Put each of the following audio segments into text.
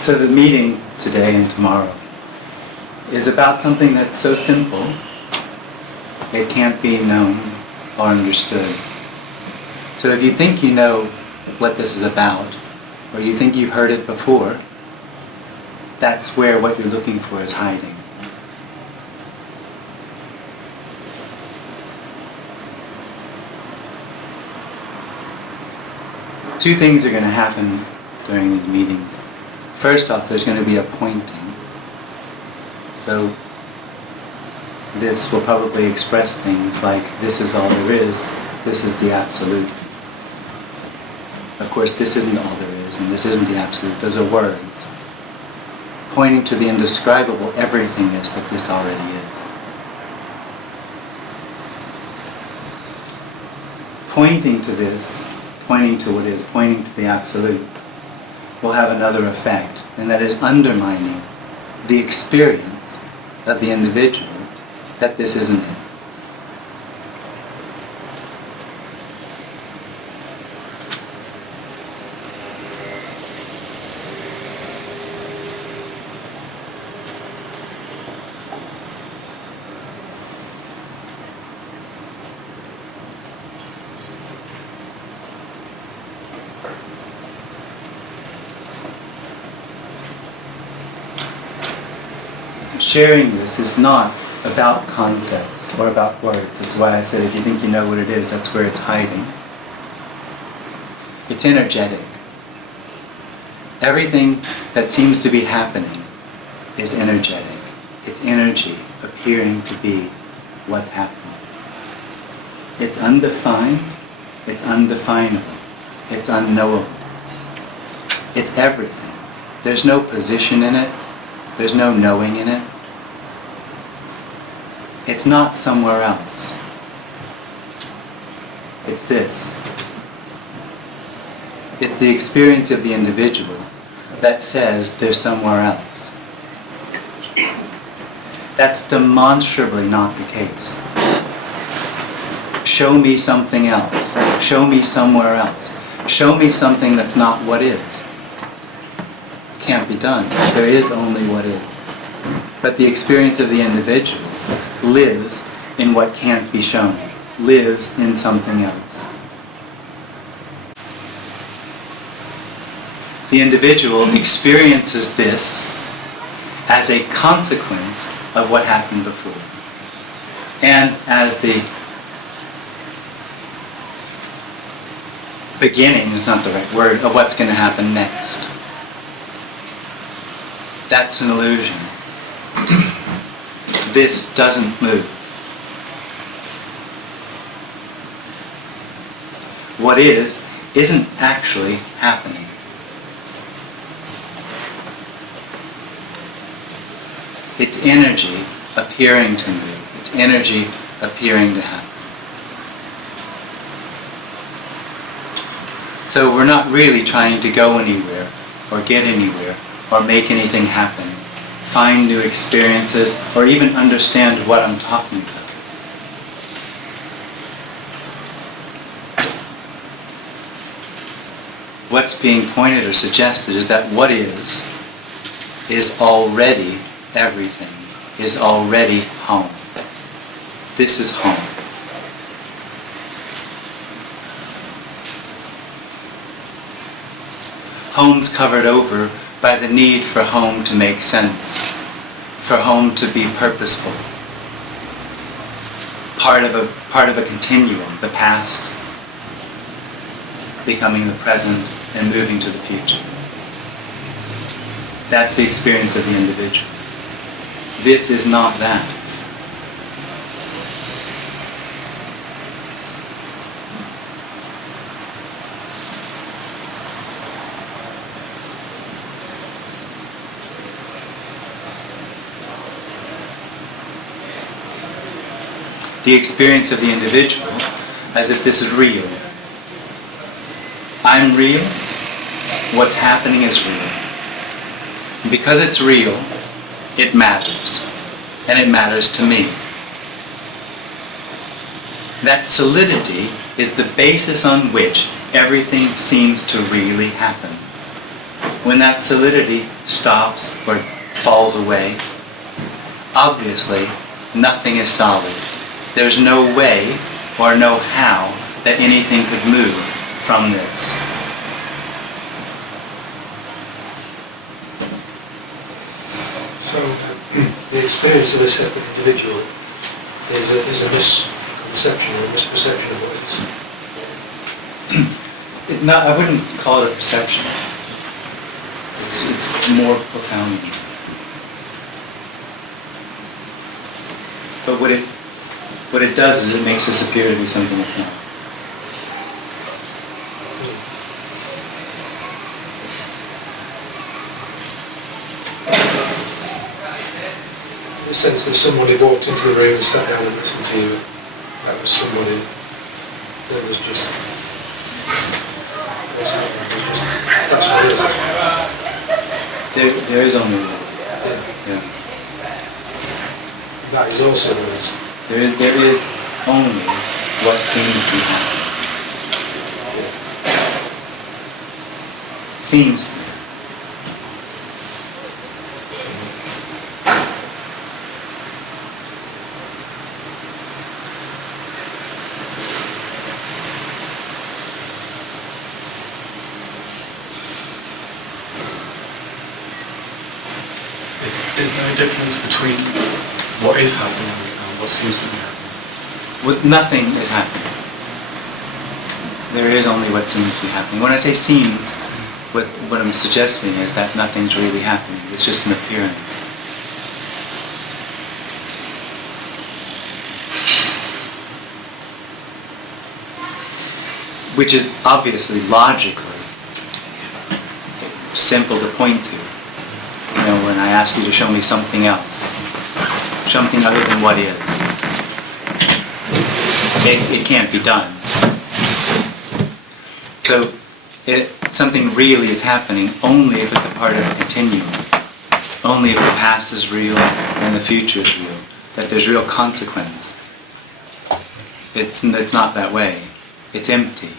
So the meeting today and tomorrow is about something that's so simple it can't be known or understood. So if you think you know what this is about, or you think you've heard it before, that's where what you're looking for is hiding. Two things are going to happen during these meetings. First off, there's going to be a pointing. So this will probably express things like, this is all there is, this is the absolute. Of course, this isn't all there is, and this isn't the absolute. Those are words pointing to the indescribable everythingness that this already is. Pointing to this, pointing to what is, pointing to the absolute, will have another effect, and that is undermining the experience of the individual that this isn't it. Sharing this is not about concepts or about words. That's why I said if you think you know what it is, that's where it's hiding. It's energetic. Everything that seems to be happening is energetic. It's energy appearing to be what's happening. It's undefined, it's undefinable, it's unknowable. It's everything. There's no position in it, there's no knowing in it. It's not somewhere else. It's this. It's the experience of the individual that says there's somewhere else. That's demonstrably not the case. Show me something else. Show me somewhere else. Show me something that's not what is. Can't be done. There is only what is. But the experience of the individual lives in what can't be shown, lives in something else. The individual experiences this as a consequence of what happened before, and as the beginning, is not the right word, of what's going to happen next. That's an illusion. This doesn't move. What is, isn't actually happening. It's energy appearing to move. It's energy appearing to happen. So we're not really trying to go anywhere, or get anywhere, or make anything happen, find new experiences, or even understand what I'm talking about. What's being pointed or suggested is that what is already everything, is already home. This is home. Home's covered over by the need for home to make sense, for home to be purposeful. Part of a continuum, the past becoming the present and moving to the future. That's the experience of the individual. This is not that. The experience of the individual as if this is real. I'm real, what's happening is real. And because it's real, it matters. And it matters to me. That solidity is the basis on which everything seems to really happen. When that solidity stops or falls away, obviously nothing is solid. There's no way or no how that anything could move from this. So the experience of a separate individual is a misconception or a misperception of what it's... I wouldn't call it a perception. It's more profound than that. But what it does is it makes this appear to be something it's not. In the sense that somebody walked into the room and sat down and listened to you, that was somebody, there was just, what's happening, that's what it is. There is only one. Yeah. That is also what it is. There is only what seems to be happening. Seems to be. Is there a difference between what is happening and what seems to be happening? Nothing is happening. There is only what seems to be happening. When I say seems, what I'm suggesting is that nothing's really happening. It's just an appearance. Which is obviously logically simple to point to. You know, when I ask you to show me something else, something other than what is, it can't be done. So something really is happening only if it's a part of a continuum, only if the past is real and the future is real, that there's real consequence. It's not that way. It's empty.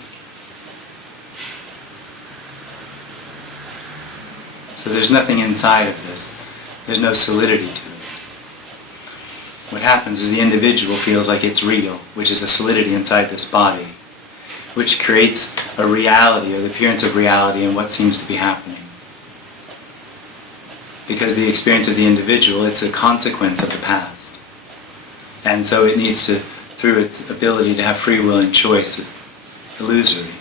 So there's nothing inside of this. There's no solidity to it. What happens is the individual feels like it's real, which is a solidity inside this body, which creates a reality or the appearance of reality in what seems to be happening. Because the experience of the individual, it's a consequence of the past. And so it needs to, through its ability to have free will and choice, illusory,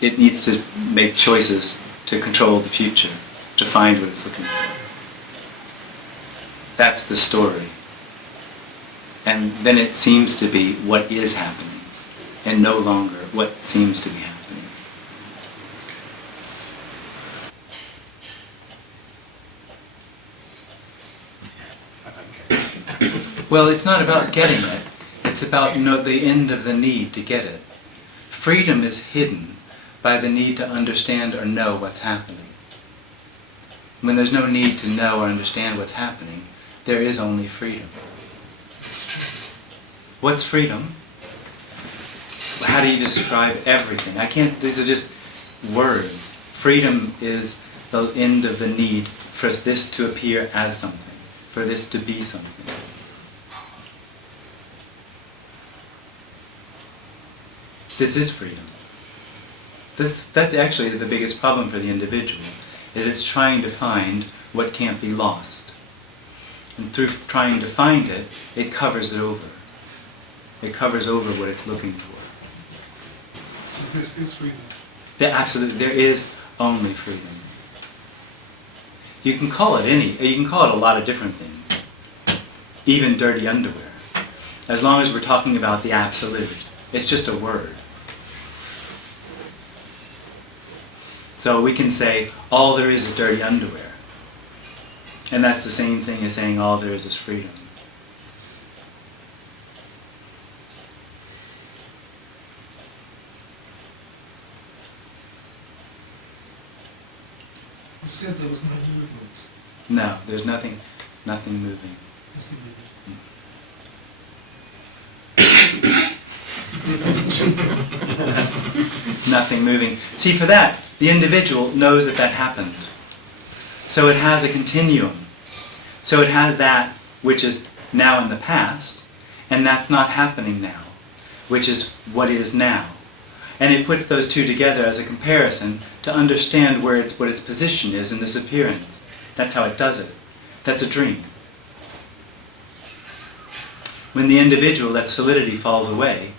it needs to make choices to control the future, to find what it's looking for. That's the story. And then it seems to be what is happening, and no longer what seems to be happening. Well, it's not about getting it. It's about the end of the need to get it. Freedom is hidden by the need to understand or know what's happening. When there's no need to know or understand what's happening, there is only freedom. What's freedom? How do you describe everything? These are just words. Freedom is the end of the need for this to appear as something, for this to be something. This is freedom. That actually is the biggest problem for the individual, is it's trying to find what can't be lost. And through trying to find it, it covers it over. It covers over what it's looking for. So this is freedom. Absolutely, there is only freedom. You can call it a lot of different things. Even dirty underwear. As long as we're talking about the absolute. It's just a word. So we can say, all there is dirty underwear. And that's the same thing as saying all there is freedom. You said there was no movement. No, there's nothing moving. Nothing moving. Nothing moving. See, for that, The individual knows that that happened. So it has a continuum. So it has that which is now in the past, and that's not happening now, which is what is now. And it puts those two together as a comparison to understand what its position is in this appearance. That's how it does it. That's a dream. When the individual, that solidity, falls away,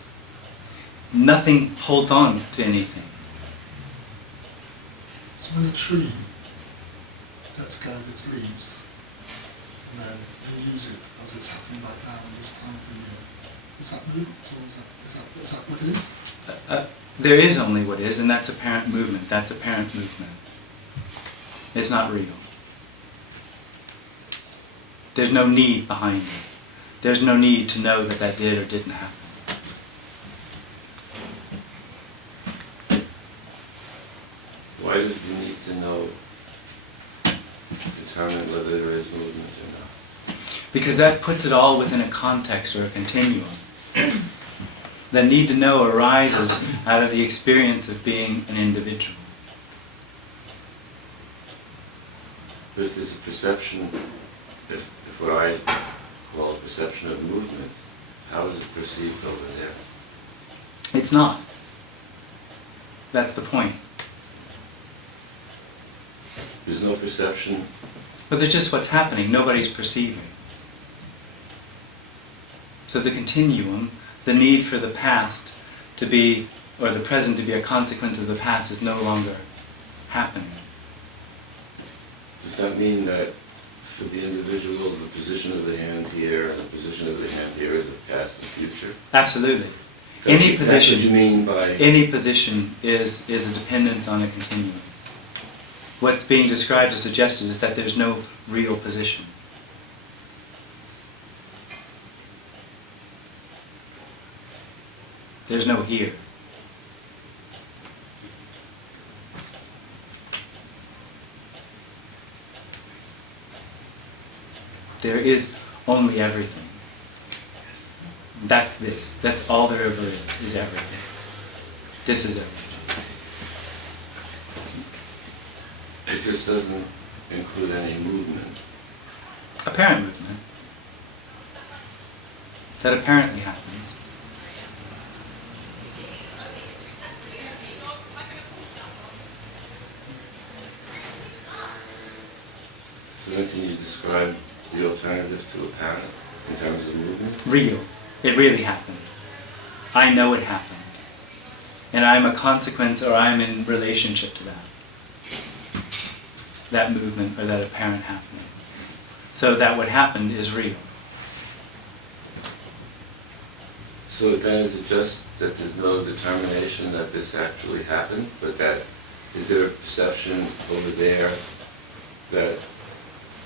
nothing holds on to anything. So when a tree lets go of its leaves, and then you use it as it's happening right now in this time of the year, is that movement, or is that what is? There is only what is, and that's apparent movement. That's apparent movement. It's not real. There's no need behind it. There's no need to know that that did or didn't happen. Why does the need to know determine whether there is movement or not? Because that puts it all within a context or a continuum. The need to know arises out of the experience of being an individual. But if there's a perception, if what I call a perception of movement, how is it perceived over there? It's not. That's the point. There's no perception. But there's just what's happening. Nobody's perceiving. So the continuum, the need for the past to be, or the present to be a consequence of the past, is no longer happening. Does that mean that for the individual, the position of the hand here and the position of the hand here is a past and future? Absolutely. Any position, that's what you mean by... Any position is a dependence on a continuum. What's being described or suggested is that there's no real position. There's no here. There is only everything. That's this. That's all there ever is everything. This is everything. It just doesn't include any movement. Apparent movement. That apparently happens. So then can you describe the alternative to apparent in terms of movement? Real. It really happened. I know it happened. And I'm a consequence, or I'm in relationship to that. That movement or that apparent happening. So that what happened is real. So then is it just that there's no determination that this actually happened, but that is there a perception over there that,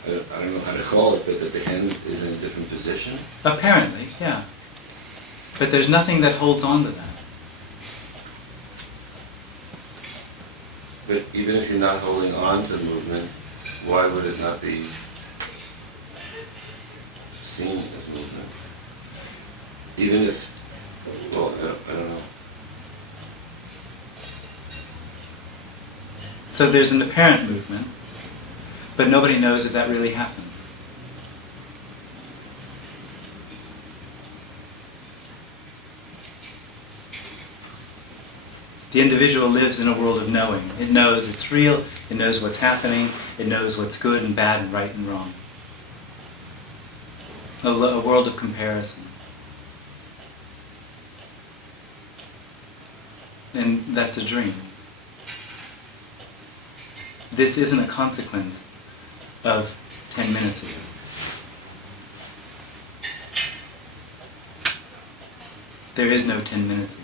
I don't know how to call it, but that the hand is in a different position? Apparently, yeah. But there's nothing that holds on to that. But even if you're not holding on to movement, why would it not be seen as movement? Even if, well, I don't know. So there's an apparent movement, but nobody knows if that really happened. The individual lives in a world of knowing. It knows it's real, it knows what's happening, it knows what's good and bad and right and wrong. A world of comparison. And that's a dream. This isn't a consequence of 10 minutes ago. There is no 10 minutes ago.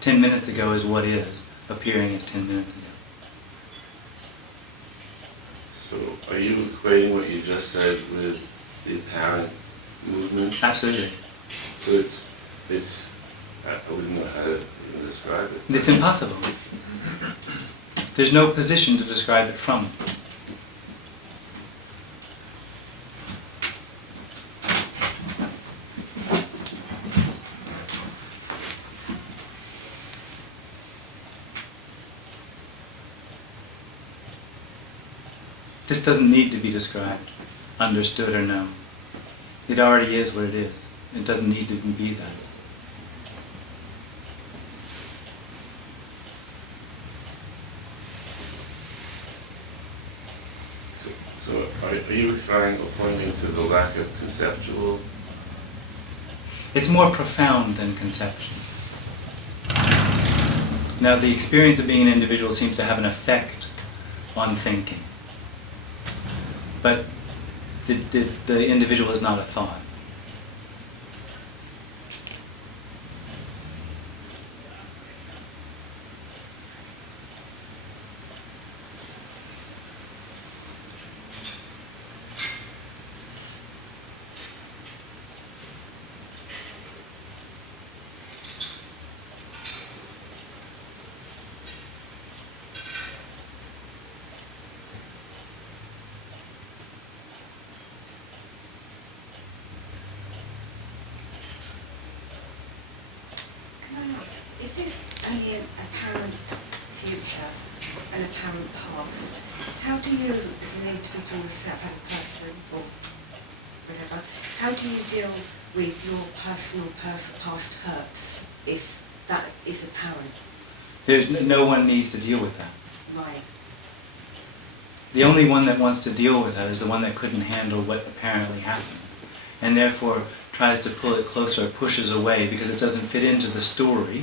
10 minutes ago is what is, appearing as 10 minutes ago. So are you equating what you just said with the apparent movement? Absolutely. So it's I wouldn't know how to even describe it. It's impossible. There's no position to describe it from. This doesn't need to be described, understood, or known. It already is what it is. It doesn't need to be that. So are you referring or pointing to the lack of conceptual? It's more profound than conception. Now, the experience of being an individual seems to have an effect on thinking. But the individual is not a thought. If there's only an apparent future, an apparent past, how do you, as an individual yourself, as a person, or whatever, how do you deal with your personal past hurts if that is apparent? No one needs to deal with that. Right. The only one that wants to deal with that is the one that couldn't handle what apparently happened, and therefore tries to pull it closer, pushes away because it doesn't fit into the story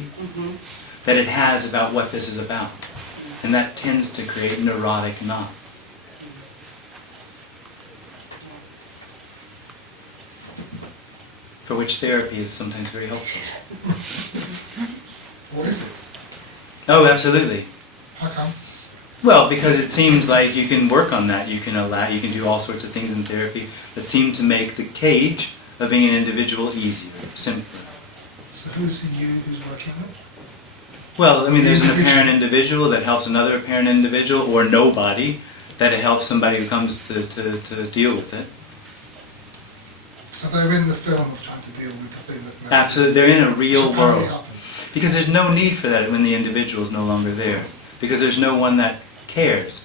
that it has about what this is about. And that tends to create neurotic knots. For which therapy is sometimes very helpful. What is it? Oh, absolutely. How come? Well, because it seems like you can work on that. You can do all sorts of things in therapy that seem to make the cage of being an individual easier, simpler. So who's the you who's working on? Well, I mean, there's an Individual. apparent individual that helps another apparent individual, or nobody that helps somebody who comes to deal with it. So they're in the film of trying to deal with the thing that never- Absolutely, they're in a real which apparently world. happened. Because there's no need for that when the individual is no longer there. Because there's no one that cares.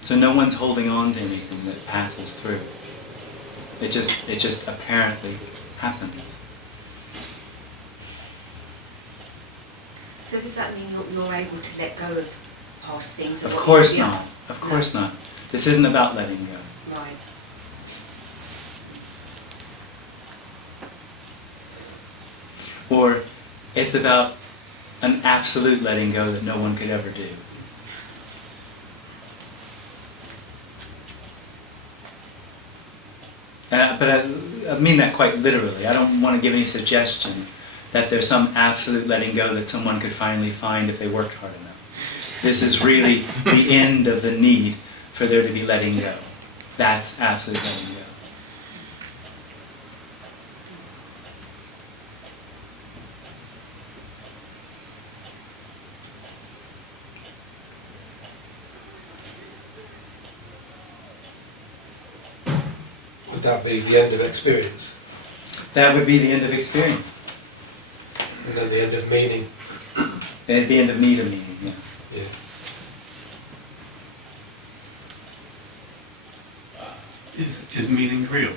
So no one's holding on to anything that passes through. It just apparently happens. So does that mean you're able to let go of past things? Of course not. Of course not. This isn't about letting go. Right. Or it's about an absolute letting go that no one could ever do. But I mean that quite literally. I don't want to give any suggestion that there's some absolute letting go that someone could finally find if they worked hard enough. This is really the end of the need for there to be letting go. That's absolute letting go. Would that be the end of experience? That would be the end of experience. And then the end of meaning? At the end of need of meaning, yeah. Yeah. Is meaning real?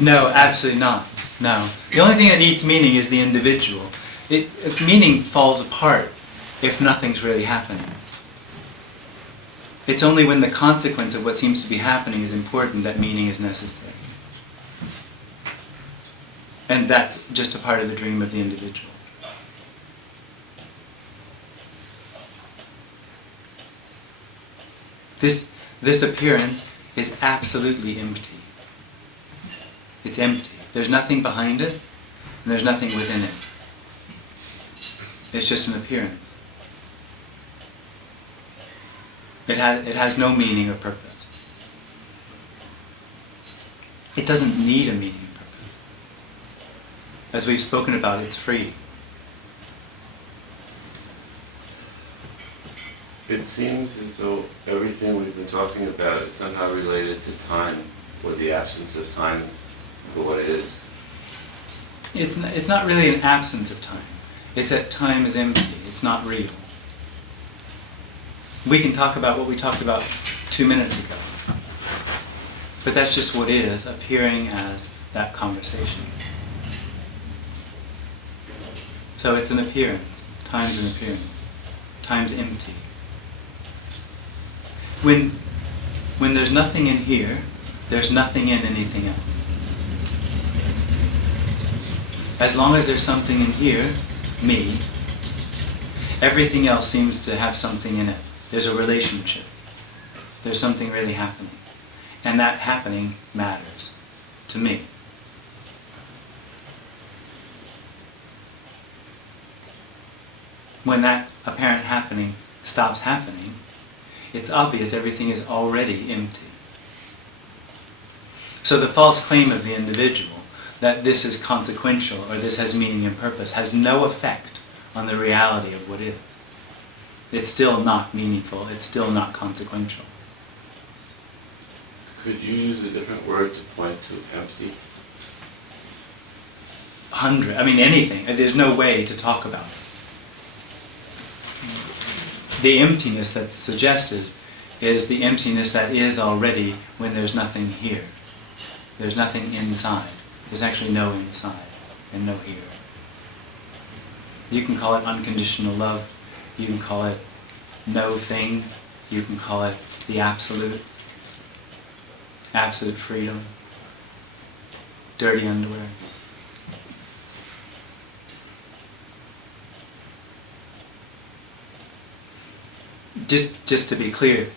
No, absolutely not. No. The only thing that needs meaning is the individual. Meaning falls apart if nothing's really happening. It's only when the consequence of what seems to be happening is important that meaning is necessary. And that's just a part of the dream of the individual. This appearance is absolutely empty. It's empty. There's nothing behind it, and there's nothing within it. It's just an appearance. It has no meaning or purpose. It doesn't need a meaning or purpose. As we've spoken about, it's free. It seems as though everything we've been talking about is somehow related to time, or the absence of time for what it is. It's not really an absence of time. It's that time is empty. It's not real. We can talk about what we talked about 2 2 minutes ago. But that's just what is, appearing as that conversation. So it's an appearance, time's an appearance, time's empty. When there's nothing in here, there's nothing in anything else. As long as there's something in here, me, everything else seems to have something in it. There's a relationship. There's something really happening. And that happening matters to me. When that apparent happening stops happening, it's obvious everything is already empty. So the false claim of the individual that this is consequential or this has meaning and purpose has no effect on the reality of what is. It's still not meaningful, it's still not consequential. Could you use a different word to point to empty? Anything. There's no way to talk about it. The emptiness that's suggested is the emptiness that is already when there's nothing here. There's nothing inside. There's actually no inside and no here. You can call it unconditional love. You can call it no thing. You can call it the absolute. Absolute freedom. Dirty underwear. Just to be clear,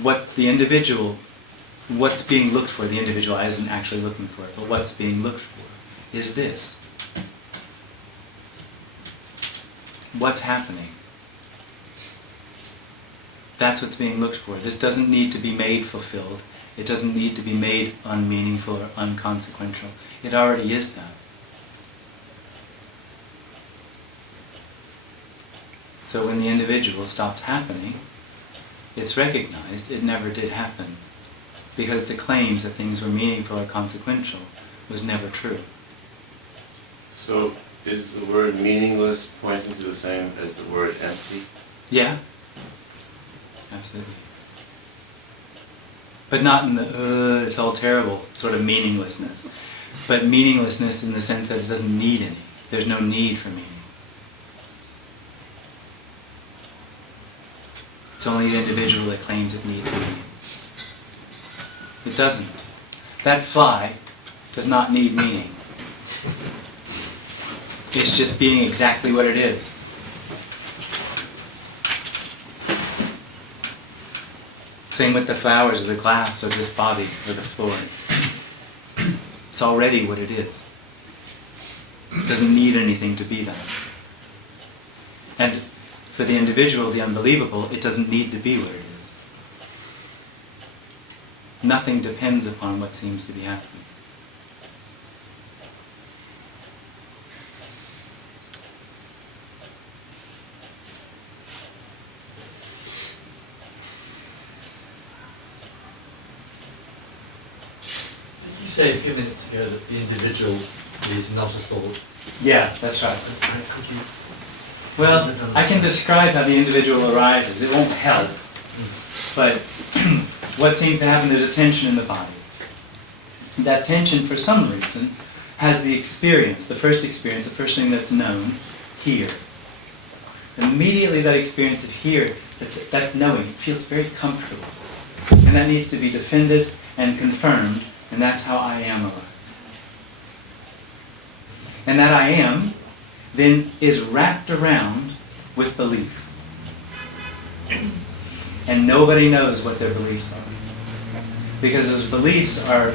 what's being looked for, the individual isn't actually looking for it, but what's being looked for is this. What's happening? That's what's being looked for. This doesn't need to be made fulfilled. It doesn't need to be made unmeaningful or unconsequential. It already is that. So when the individual stops happening, it's recognized it never did happen, because the claims that things were meaningful or consequential was never true. So is the word meaningless pointing to the same as the word empty? Yeah, absolutely. But not in the, it's all terrible sort of meaninglessness, but meaninglessness in the sense that it doesn't need any. There's no need for meaning. It's only the individual that claims it needs meaning. It doesn't. That fly does not need meaning. It's just being exactly what it is. Same with the flowers or the glass or this body or the floor. It's already what it is. It doesn't need anything to be that. And for the individual, the unbelievable, it doesn't need to be what it is. Nothing depends upon what seems to be happening. Did you say a few minutes ago that the individual is not a thought? Yeah, that's right. Could you? Well, I can describe how the individual arises. It won't help. But what seems to happen, there's a tension in the body. That tension, for some reason, has the experience, the first thing that's known, here. Immediately that experience of here, that's knowing, it feels very comfortable. And that needs to be defended and confirmed, and that's how I am arises. And that I am then is wrapped around with belief. And nobody knows what their beliefs are. Because those beliefs are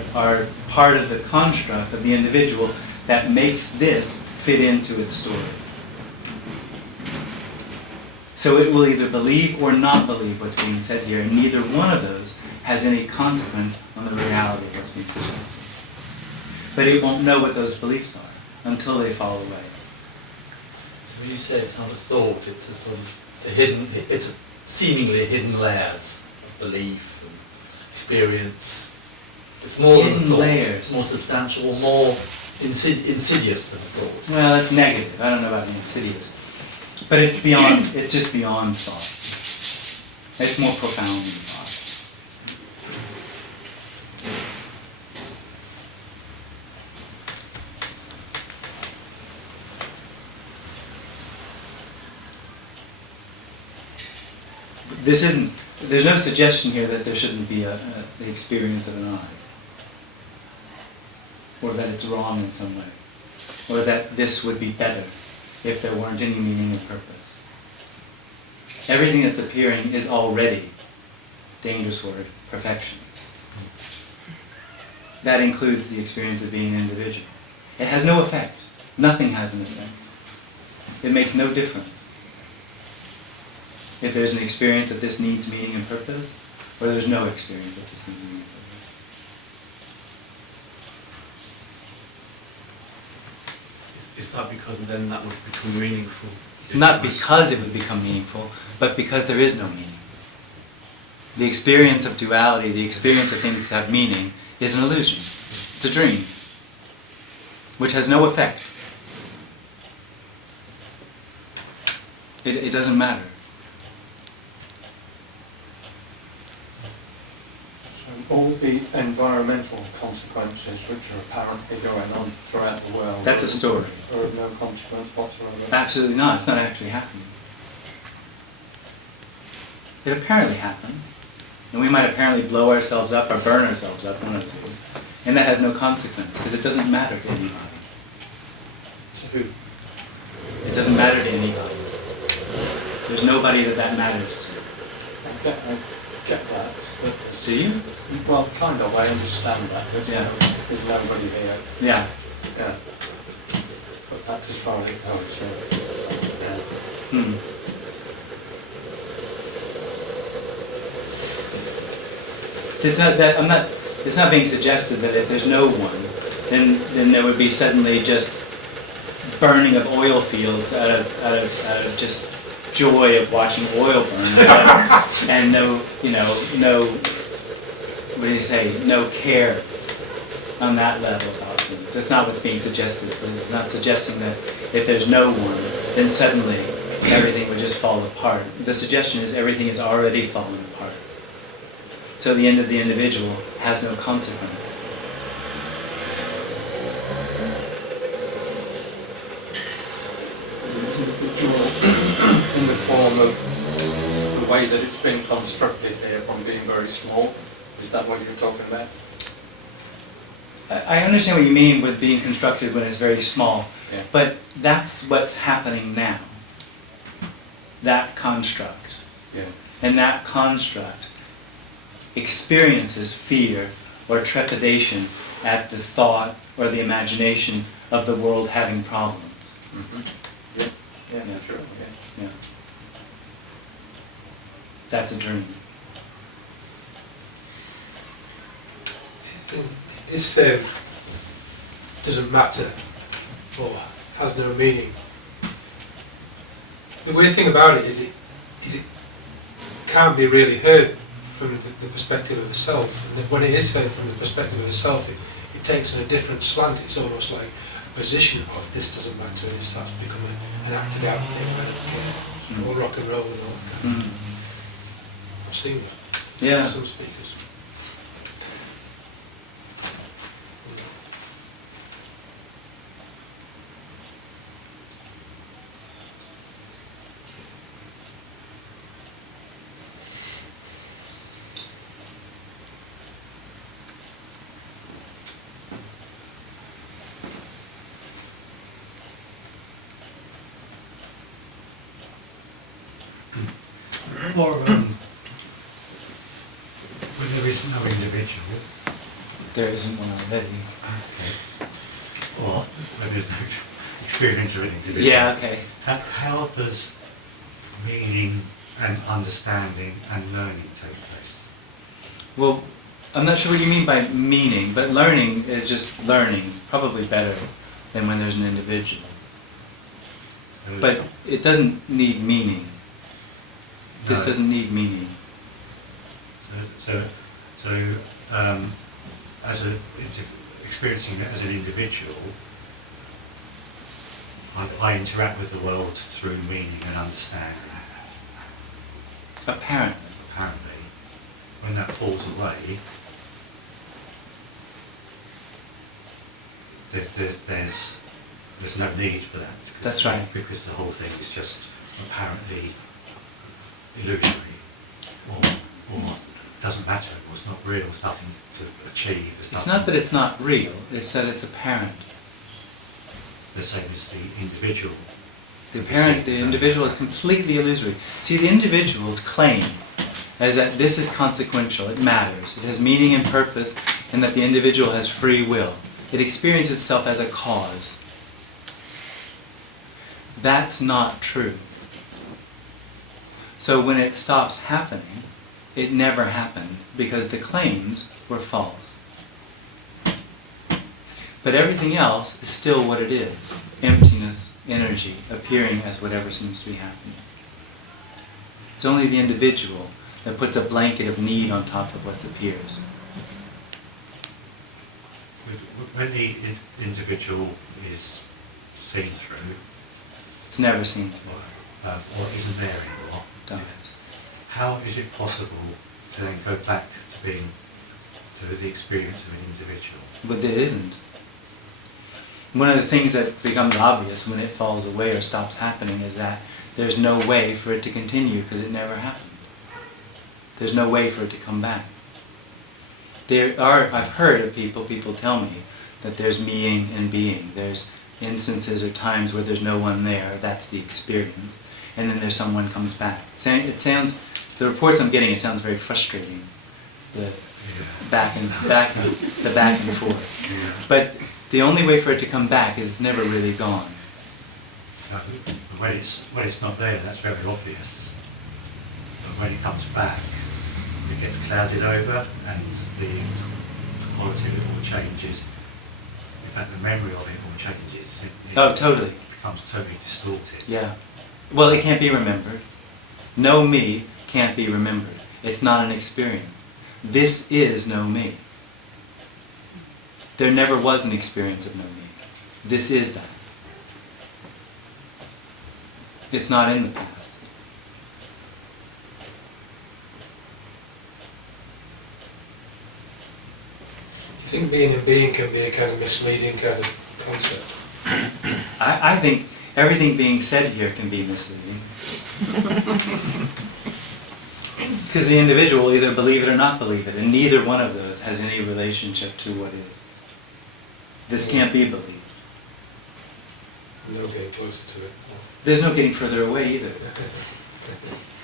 part of the construct of the individual that makes this fit into its story. So it will either believe or not believe what's being said here, and neither one of those has any consequence on the reality of what's being suggested. But it won't know what those beliefs are until they fall away. So when you say it's not a thought, it's a sort of, it's a seemingly hidden layers of belief and experience. It's more than a Hidden thought. layers. It's more substantial or more insidious than a thought. Well, that's negative. I don't know about the insidious. But it's just beyond thought. It's more profound than thought. there's no suggestion here that there shouldn't be the experience of an I. Or that it's wrong in some way. Or that this would be better if there weren't any meaning and purpose. Everything that's appearing is already, dangerous word, perfection. That includes the experience of being an individual. It has no effect. Nothing has an effect. It makes no difference if there's an experience that this needs meaning and purpose, or there's no experience that this needs meaning and purpose. Is that because then that would become meaningful? Not because it would become meaningful, but because there is no meaning. The experience of duality, the experience of things that have meaning, is an illusion. It's a dream, which has no effect. It doesn't matter. So all the environmental consequences which are apparently going on throughout the world That's a story. are of no consequence whatsoever. Absolutely not. It's not actually happening. It apparently happens. And we might apparently blow ourselves up or burn ourselves up, one of the two. And that has no consequence, because it doesn't matter to anybody. So who? It doesn't matter to anybody. There's nobody that matters to. I get that. But, Do you? well, kind of, I understand that. But, Yeah. There's nobody here. Yeah. Yeah. But that's as far as it goes. So, yeah. Hmm. It's not being suggested that if there's no one, then there would be suddenly just burning of oil fields out of just joy of watching oil burn, and no, what do you say, no care on that level about things. That's not what's being suggested. It's not suggesting that if there's no one, then suddenly everything would just fall apart. The suggestion is everything is already falling apart. So the end of the individual has no consequence. Individual in the form of the way that it's been constructed here from being very small. Is that what you're talking about? I understand what you mean with being constructed when it's very small, Yeah. but that's what's happening now. That construct. Yeah. And that construct experiences fear or trepidation at the thought or the imagination of the world having problems. Mm-hmm. Yeah. Yeah. Sure. Yeah. Yeah. That's a dream. This doesn't matter or has no meaning. The weird thing about it is it can't be really heard from the perspective of a self. And when it is heard from the perspective of a self, it takes on a different slant. It's almost like a position of this doesn't matter, and it starts becoming an acted out thing. I don't care. Or rock and roll and all that kind of thing. I've seen that. Yeah. Some speakers. Or when there is no individual, There isn't one already. okay, or when there's no experience of an individual, Yeah, okay. how does meaning and understanding and learning take place? Well, I'm not sure what you mean by meaning, but learning is just learning, probably better than when there's an individual. But it doesn't need meaning. This No. doesn't need meaning. So as experiencing it as an individual, I interact with the world through meaning and understanding. Apparently. Apparently, when that falls away, there's no need for that. That's right. Because the whole thing is just apparently illusory. or doesn't matter, or it's not real, it's nothing to achieve. It's not that it's not real, it's that it's apparent. The same as the individual. The individual is completely illusory. See, the individual's claim is that this is consequential, it matters, it has meaning and purpose, and that the individual has free will. It experiences itself as a cause. That's not true. So when it stops happening, it never happened because the claims were false. But everything else is still what it is. Emptiness, energy, appearing as whatever seems to be happening. It's only the individual that puts a blanket of need on top of what appears. When the individual is seen through, It's never seen through. or isn't there anymore, Dies. how is it possible to then go back to being, to the experience of an individual? But there isn't. One of the things that becomes obvious when it falls away or stops happening is that there's no way for it to continue because it never happened. There's no way for it to come back. I've heard of people tell me that there's meing and being. There's instances or times where there's no one there, that's the experience. And then there's someone comes back. It sounds, the reports I'm getting, it sounds very frustrating. The back and forth. Yeah. But the only way for it to come back is it's never really gone. When it's not there, that's very obvious. But when it comes back, it gets clouded over, and the quality of it all changes. In fact, the memory of it all changes. Oh, totally. It becomes totally distorted. Yeah. Well, it can't be remembered. No me can't be remembered. It's not an experience. This is no me. There never was an experience of no me. This is that. It's not in the past. You think being and being can be a kind of misleading kind of concept? I think everything being said here can be misleading. Because the individual will either believe it or not believe it, and neither one of those has any relationship to what is. This can't be believed. No getting closer to it. There's no getting further away either.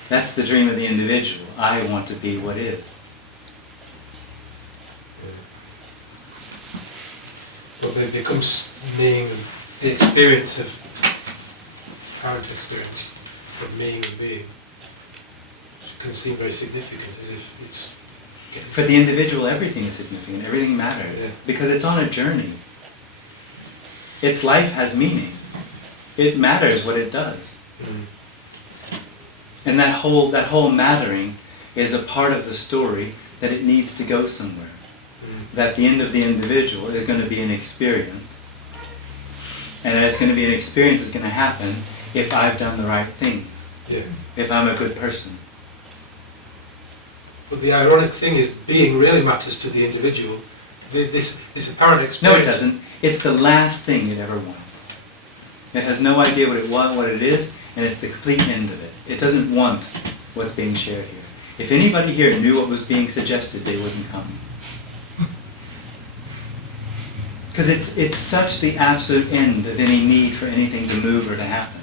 That's the dream of the individual. I want to be what is. But it becomes being the experience of current experience, of being and being. Which can seem very significant, as if it's getting... For the individual, everything is significant. Everything matters. Yeah. Because it's on a journey. Its life has meaning. It matters what it does. Mm. And that whole mattering is a part of the story that it needs to go somewhere. That the end of the individual is going to be an experience. And that it's going to be an experience that's going to happen if I've done the right thing. Yeah. If I'm a good person. But the ironic thing is, being really matters to the individual. This apparent No, experience... it doesn't. It's the last thing it ever wants. It has no idea what it wants, what it is, and it's the complete end of it. It doesn't want what's being shared here. If anybody here knew what was being suggested, they wouldn't come. Because it's such the absolute end of any need for anything to move or to happen.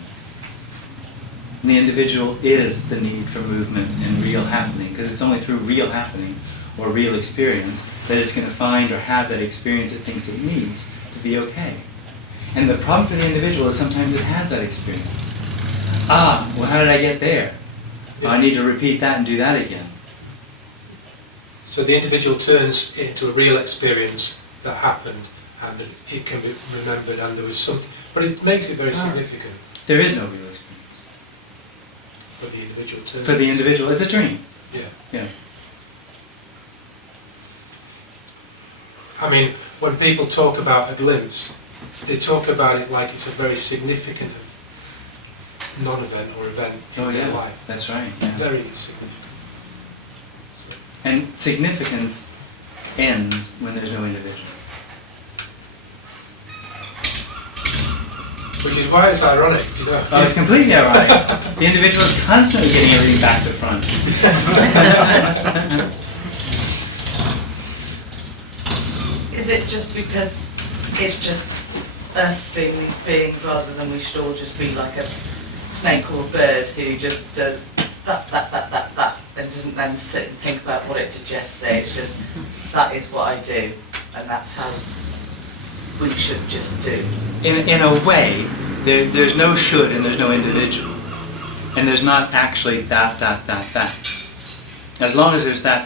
And the individual is the need for movement and real happening, because it's only through real happening or real experience that it's going to find or have that experience it thinks it needs to be okay. And the problem for the individual is sometimes it has that experience. Ah, well, how did I get there? Yeah. I need to repeat that and do that again. So the individual turns into a real experience that happened, and it can be remembered, and there was something, but it makes it very significant. There is no real experience. But the individual turns... For the individual, it's a dream. Yeah. Yeah. I mean, when people talk about a glimpse, they talk about it like it's a very significant non-event or event in their life. That's right. Yeah. Very significant. So, And significance ends when there's no individual. Which is why it's ironic, you know. Oh, it's completely ironic. The individual is constantly getting everything back to front. Is it just because it's just us being these beings rather than we should all just be like a snake or a bird who just does that, and doesn't then sit and think about what it digests there? It's just, that is what I do, and that's how we should just do. In a way, there's no should and there's no individual. And there's not actually that. As long as there's that,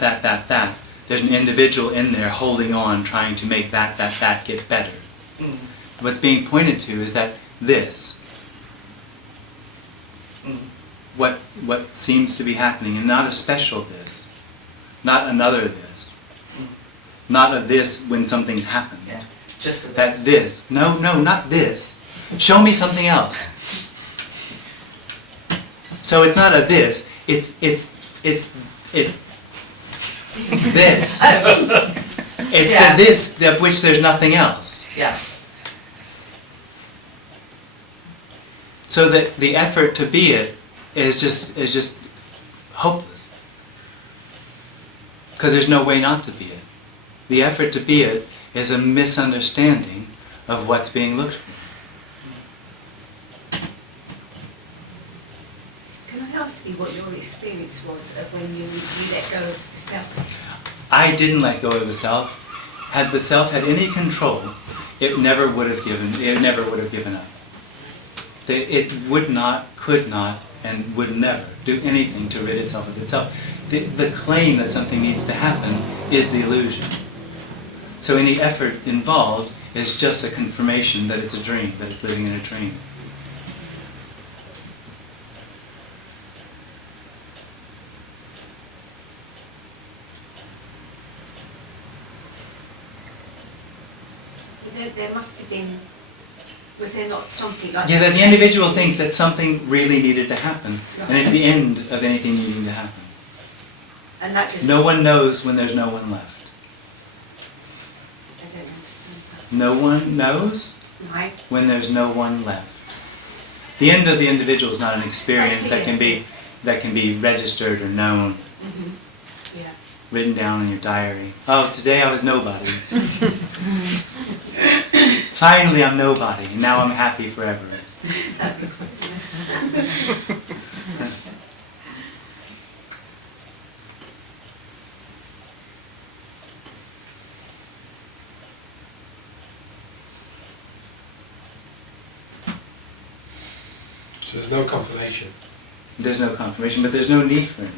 there's an individual in there holding on, trying to make that get better. Mm. What's being pointed to is that this, what seems to be happening, and not a special this, not another this, not a this when something's happened. Yeah, just That this. No, not this. Show me something else. So it's not a this, it's this. It's Yeah. the this of which there's nothing else. Yeah. So that the effort to be it is just hopeless. Because there's no way not to be it. The effort to be it is a misunderstanding of what's being looked for. Can I ask you what your experience was of when you let go of the self? I didn't let go of the self. Had the self had any control, it never would have given up. It would not, could not, and would never do anything to rid itself of itself. The claim that something needs to happen is the illusion. So any effort involved is just a confirmation that it's a dream, that it's living in a dream. There must have been, was there not something like Yeah, that? that the individual thinks that something really needed to happen, and it's the end of anything needing to happen. And that just... No one knows when there's no one left. I don't understand that. No one knows Right. when there's no one left. The end of the individual is not an experience I that can see. be registered or known, Mm-hmm. Yeah. written down in your diary. Oh, today I was nobody. Finally I'm nobody, and now I'm happy forever. So there's no confirmation. There's no confirmation, but there's no need for any.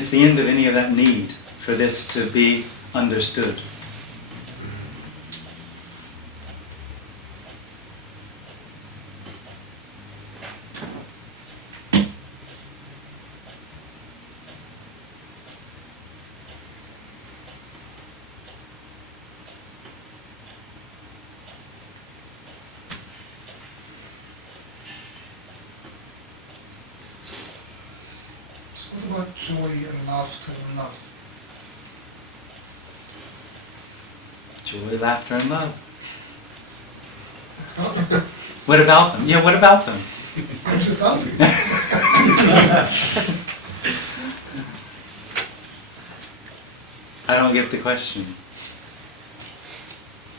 It's the end of any of that need for this to be understood. So what about joy and laughter and love? Joy, laughter, and love. Huh? What about them? Yeah, what about them? I'm just asking. I don't get the question.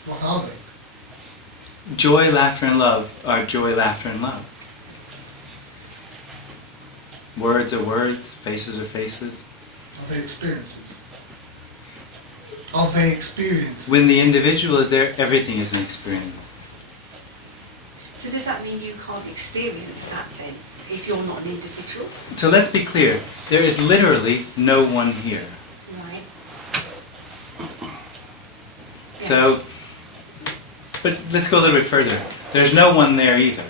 What are they? Joy, laughter, and love are joy, laughter, and love. Words are words, faces are faces. Are they experiences? Are they experiences? When the individual is there, everything is an experience. So does that mean you can't experience that then, if you're not an individual? So let's be clear. There is literally no one here. Right. So, but let's go a little bit further. There's no one there either.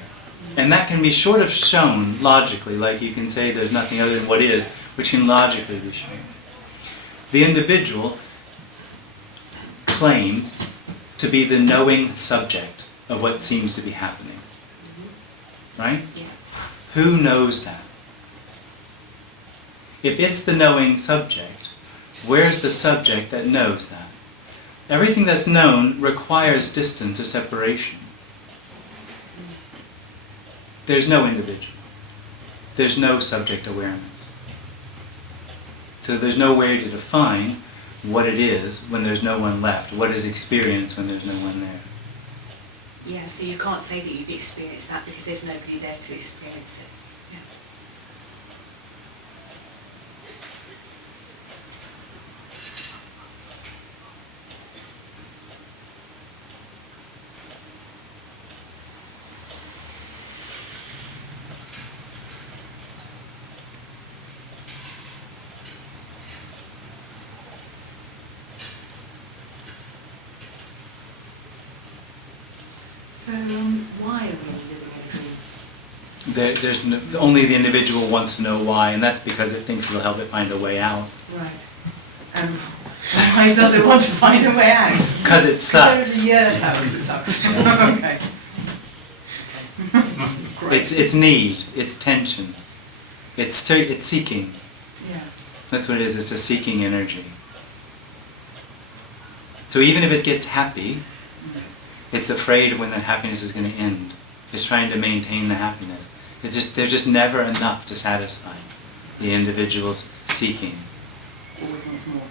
And that can be sort of shown logically, like you can say there's nothing other than what is, which can logically be shown. The individual claims to be the knowing subject of what seems to be happening. Right? Yeah. Who knows that? If it's the knowing subject, where's the subject that knows that? Everything that's known requires distance or separation. there's no individual. There's no subject awareness. So there's no way to define what it is when there's no one left. What is experience when there's no one there? Yeah, so you can't say that you've experienced that because there's nobody there to experience it. Yeah. So, why are we living in a dream? There's no, only the individual wants to know why, and that's because it thinks it'll help it find a way out. Right. Why does it want to find a way out? Because it sucks. Yeah, because it sucks. Okay. Great. It's need, it's tension, it's seeking. Yeah. That's what it is, it's a seeking energy. So even if it gets happy, it's afraid of when that happiness is going to end. It's trying to maintain the happiness. There's just never enough to satisfy the individual's seeking. Always wants more.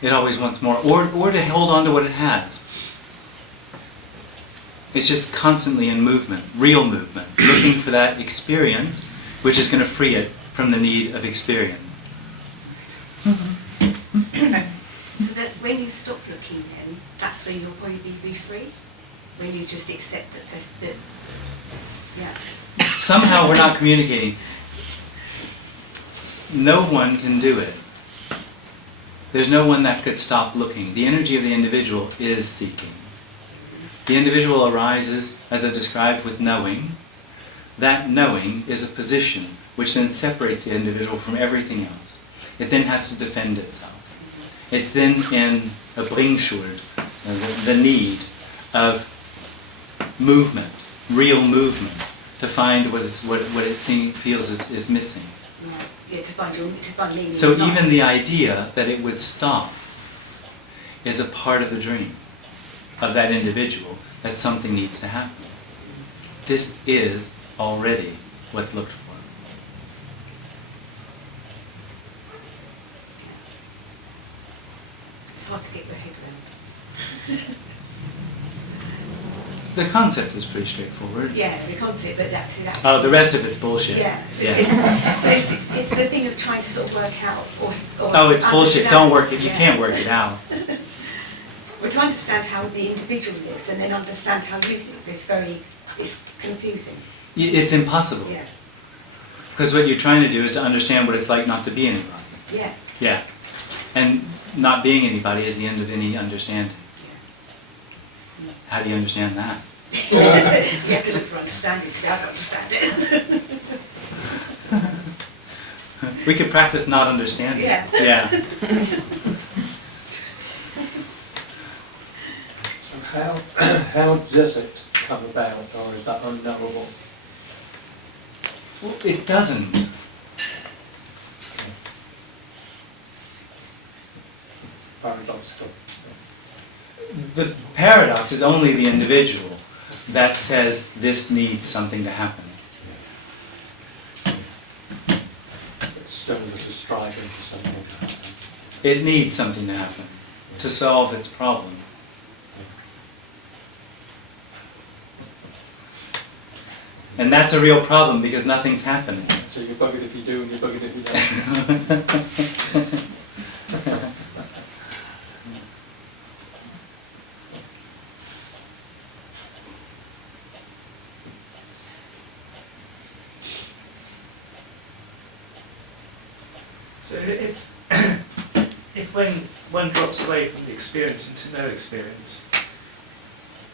It always wants more, or to hold on to what it has. It's just constantly in movement, real movement, looking for that experience which is going to free it from the need of experience. So that when you stop looking then, that's when you'll probably be freed? When you just accept that there's yeah. Somehow we're not communicating. No one can do it. There's no one that could stop looking. The energy of the individual is seeking. The individual arises, as I described, with knowing. That knowing is a position which then separates the individual from everything else. It then has to defend itself. It's then in a blingshood, the need of movement, real movement, to find what it feels is missing. Right. Yeah, to find meaning. So in life. even the idea that it would stop is a part of the dream of that individual, that something needs to happen. This is already what's looked for. It's hard to get your head around. The concept is pretty straightforward. Yeah, the concept, but that Oh, the rest of it's bullshit. Yeah. Yeah. It's the thing of trying to sort of work out or Oh, it's bullshit. Don't work it. You yeah. can't work it out. Well, to understand how the individual lives and then understand how you live is it's confusing. It's impossible. Yeah. Because what you're trying to do is to understand what it's like not to be anybody. Yeah. Yeah. And not being anybody is the end of any understanding. Yeah. How do you understand that? You have to look for understanding to be able to understand it. We could practice not understanding. Yeah. Yeah. So how does it come about, or is that unknowable? Well, it doesn't. Paradoxical. The paradox is only the individual that says this needs something to happen. It's still as if it's striving for something to happen. It needs something to happen to solve its problem. And that's a real problem because nothing's happening. So you're buggered if you do and you're buggered if you don't. So if when one drops away from the experience into no experience,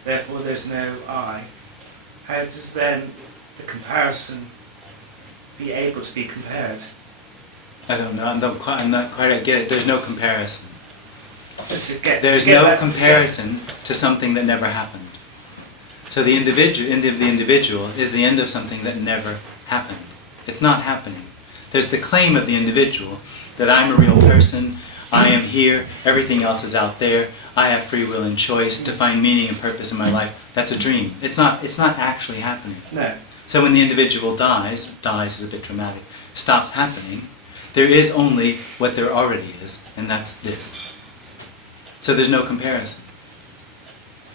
therefore there's no I, how does then the comparison be able to be compared? I don't know. I'm not quite. I get it. There's no comparison. There's To get no that- comparison to something that never happened. So the end of the individual is the end of something that never happened. It's not happening. There's the claim of the individual that I'm a real person, I am here, everything else is out there, I have free will and choice to find meaning and purpose in my life. That's a dream. It's not actually happening. No. So when the individual dies is a bit dramatic, stops happening, there is only what there already is, and that's this. So there's no comparison.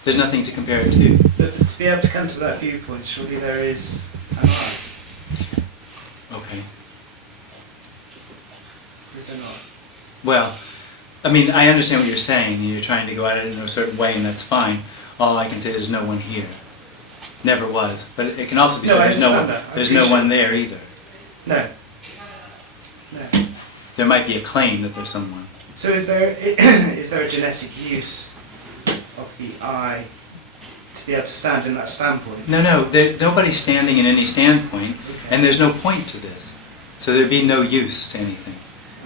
There's nothing to compare it to. But to be able to come to that viewpoint, surely there is an I. Okay. Is there not? Well, I mean, I understand what you're saying, and you're trying to go at it in a certain way, and that's fine. All I can say is there's no one here. Never was. But it can also be said there's no one there either. No. No. There might be a claim that there's someone. So is there a genetic use of the I to be able to stand in that standpoint? No, nobody's standing in any standpoint, and there's no point to this. So there'd be no use to anything.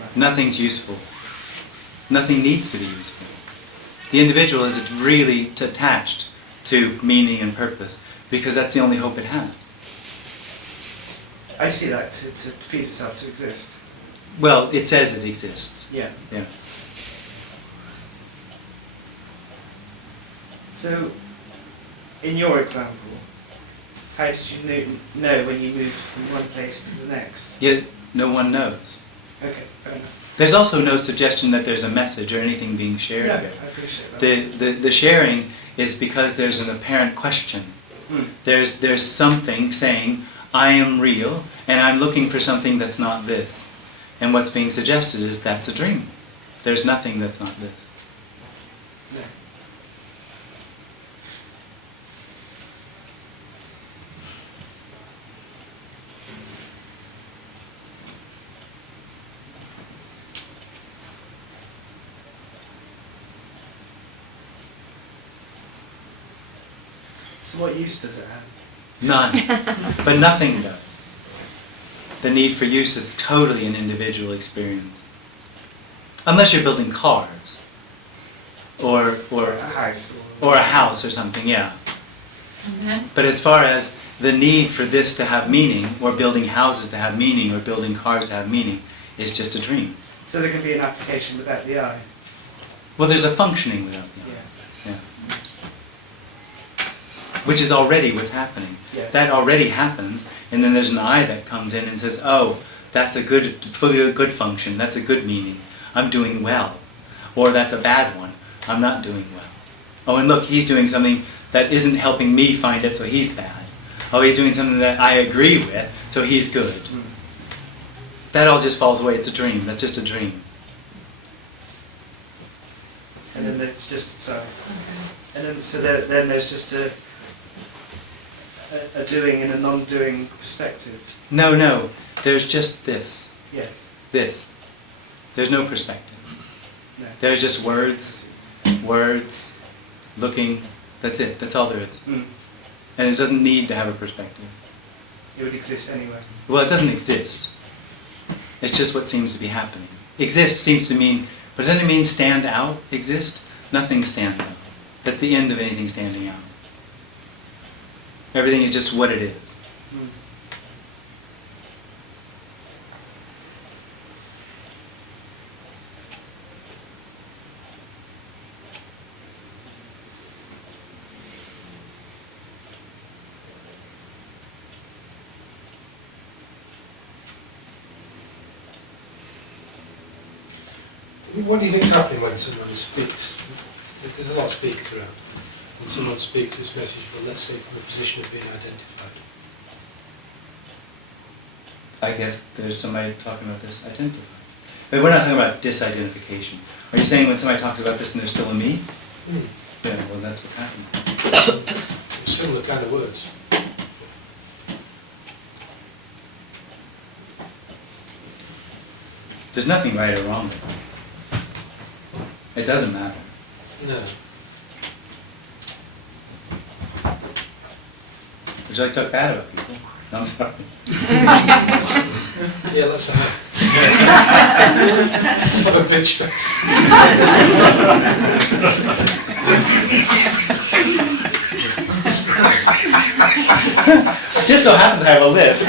Right. Nothing's useful. Nothing needs to be useful. The individual is really attached to meaning and purpose, because that's the only hope it has. I see that, to feed itself, to exist. Well, it says it exists. Yeah. Yeah. So, in your example, how did you know when you moved from one place to the next? Yet no one knows. Okay, fair enough. There's also no suggestion that there's a message or anything being shared No, here. I appreciate that. The sharing is because there's an apparent question. There's something saying, I am real, and I'm looking for something that's not this. And what's being suggested is that's a dream. There's nothing that's not this. No. So what use does it have? None. But nothing does. The need for use is totally an individual experience. Unless you're building cars. Or a house. or a house or something, yeah. Mm-hmm. But as far as the need for this to have meaning, or building houses to have meaning, or building cars to have meaning, is just a dream. So there can be an application without the I. Well, there's a functioning without the Yeah. yeah. Which is already what's happening. Yeah. That already happens, and then there's an I that comes in and says, oh, that's a good function, that's a good meaning, I'm doing well. Or that's a bad one, I'm not doing well. Oh, and look, he's doing something that isn't helping me find it, so he's bad. Oh, he's doing something that I agree with, so he's good. That all just falls away, it's a dream, that's just a dream. And then there's just, and then, so then there's just a doing and a non-doing perspective. No, there's just this. Yes. This. There's no perspective. No. There's just words, looking, that's it, that's all there is. Mm. And it doesn't need to have a perspective. It would exist anyway. Well, it doesn't exist. It's just what seems to be happening. Exist seems to mean, but doesn't it mean stand out, exist? Nothing stands out. That's the end of anything standing out. Everything is just what it is. Mm. What do you think's happening when someone speaks? There's a lot of speakers around. When someone speaks this message, well, let's say from the position of being identified. I guess there's somebody talking about this identify. But we're not talking about disidentification. Are you saying when somebody talks about this and there's still a me? Yeah, well, that's what happened. Similar kind of words. There's nothing right or wrong with it. It doesn't matter. No. Would you like to talk bad about people? No, I'm sorry. Yeah, let's have it. Let's have a bitch fest. Just so happens I have a list.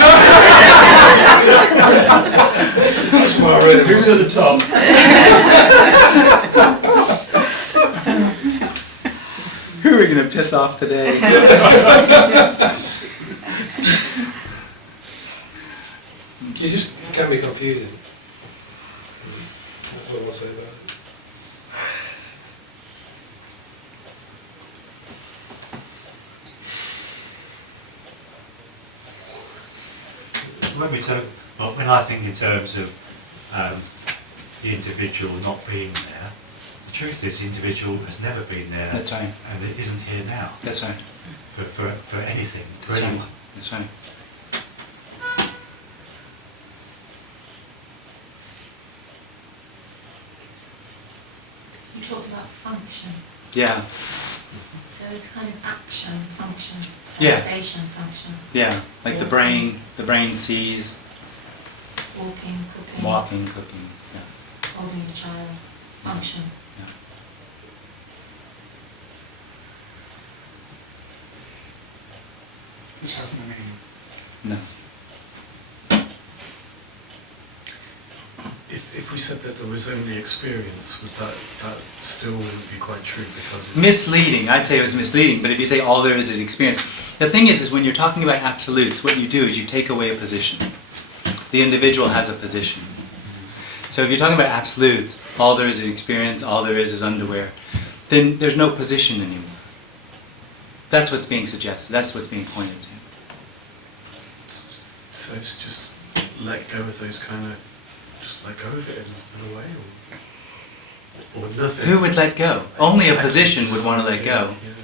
That's why I really Who's at the top? Who are we going to piss off today? it can be confusing. That's what I'll say about it. When I think in terms of the individual not being there, the truth is the individual has never been there. That's right. And it isn't here now. That's right. For anything, for That's anyone. right. That's right. You talked about function. Yeah. So it's kind of action, function, Yeah. sensation, function. Yeah. Like the brain sees, Walking, cooking, walking, cooking. Yeah. holding a child, function. Yeah. Which has no meaning. No. If we said that there was only experience, would that still wouldn't be quite true because it's... Misleading. I'd say it was misleading, but if you say all there is experience... The thing is when you're talking about absolutes, what you do is you take away a position. The individual has a position. So if you're talking about absolutes, all there is experience, all there is underwear, then there's no position anymore. That's what's being suggested. That's what's being pointed to. So it's just let go of those kind of... Just let go of it in a way, or nothing. Who would let go? Only a position would want to let go. Yeah.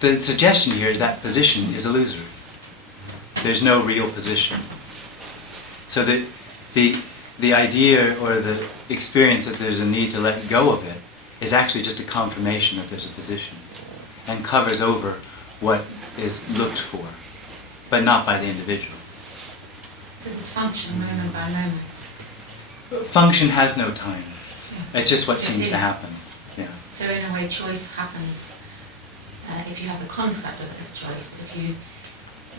The suggestion here is that position is illusory. There's no real position. So the idea or the experience that there's a need to let go of it is actually just a confirmation that there's a position and covers over what is looked for, but not by the individual. So it's function moment by moment. Function has no time. Yeah. It's just what Just seems to is. happen. Yeah. So in a way, choice happens if you have the concept of it as choice. If you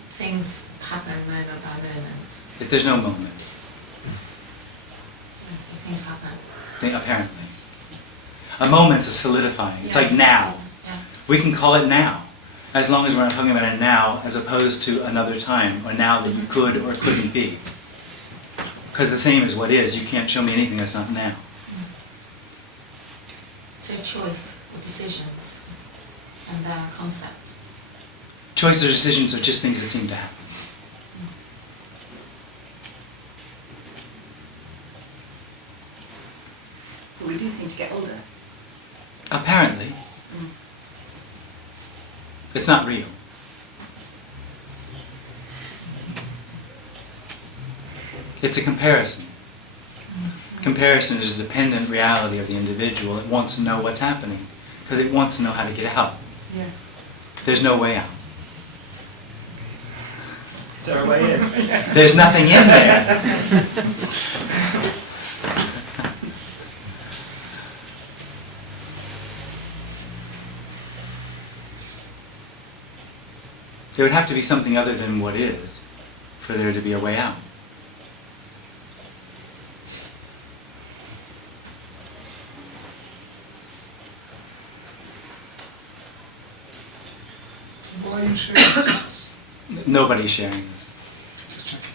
things happen moment by moment. If there's no moment, If things happen. apparently. A moment's a solidifying. It's like now. Yeah. We can call it now, as long as we're not talking about it now, as opposed to another time, or now that you could or couldn't be. Because the same as what is, you can't show me anything that's not now. So choice or decisions and their concept. Choices or decisions are just things that seem to happen. But we do seem to get older. Apparently. It's not real. It's a comparison. Comparison is a dependent reality of the individual. It wants to know what's happening because it wants to know how to get out. Yeah. There's no way out. Is there a way in? There's nothing in there. There would have to be something other than what is for there to be a way out. Why are you sharing this with us? Nobody's sharing this. Just checking.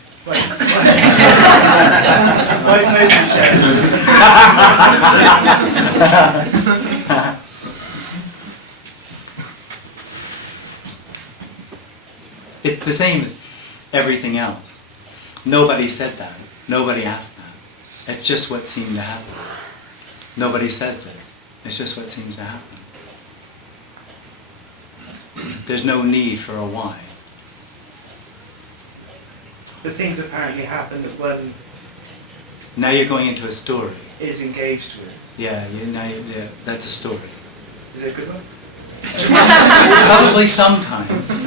Why is nobody sharing this? It's the same as everything else. Nobody said that. Nobody asked that. It's just what seemed to happen. Nobody says this. It's just what seems to happen. There's no need for a why. The things apparently happen that one Now you're going into a story. is engaged with. Yeah, that's a story. Is it a good one? Probably sometimes,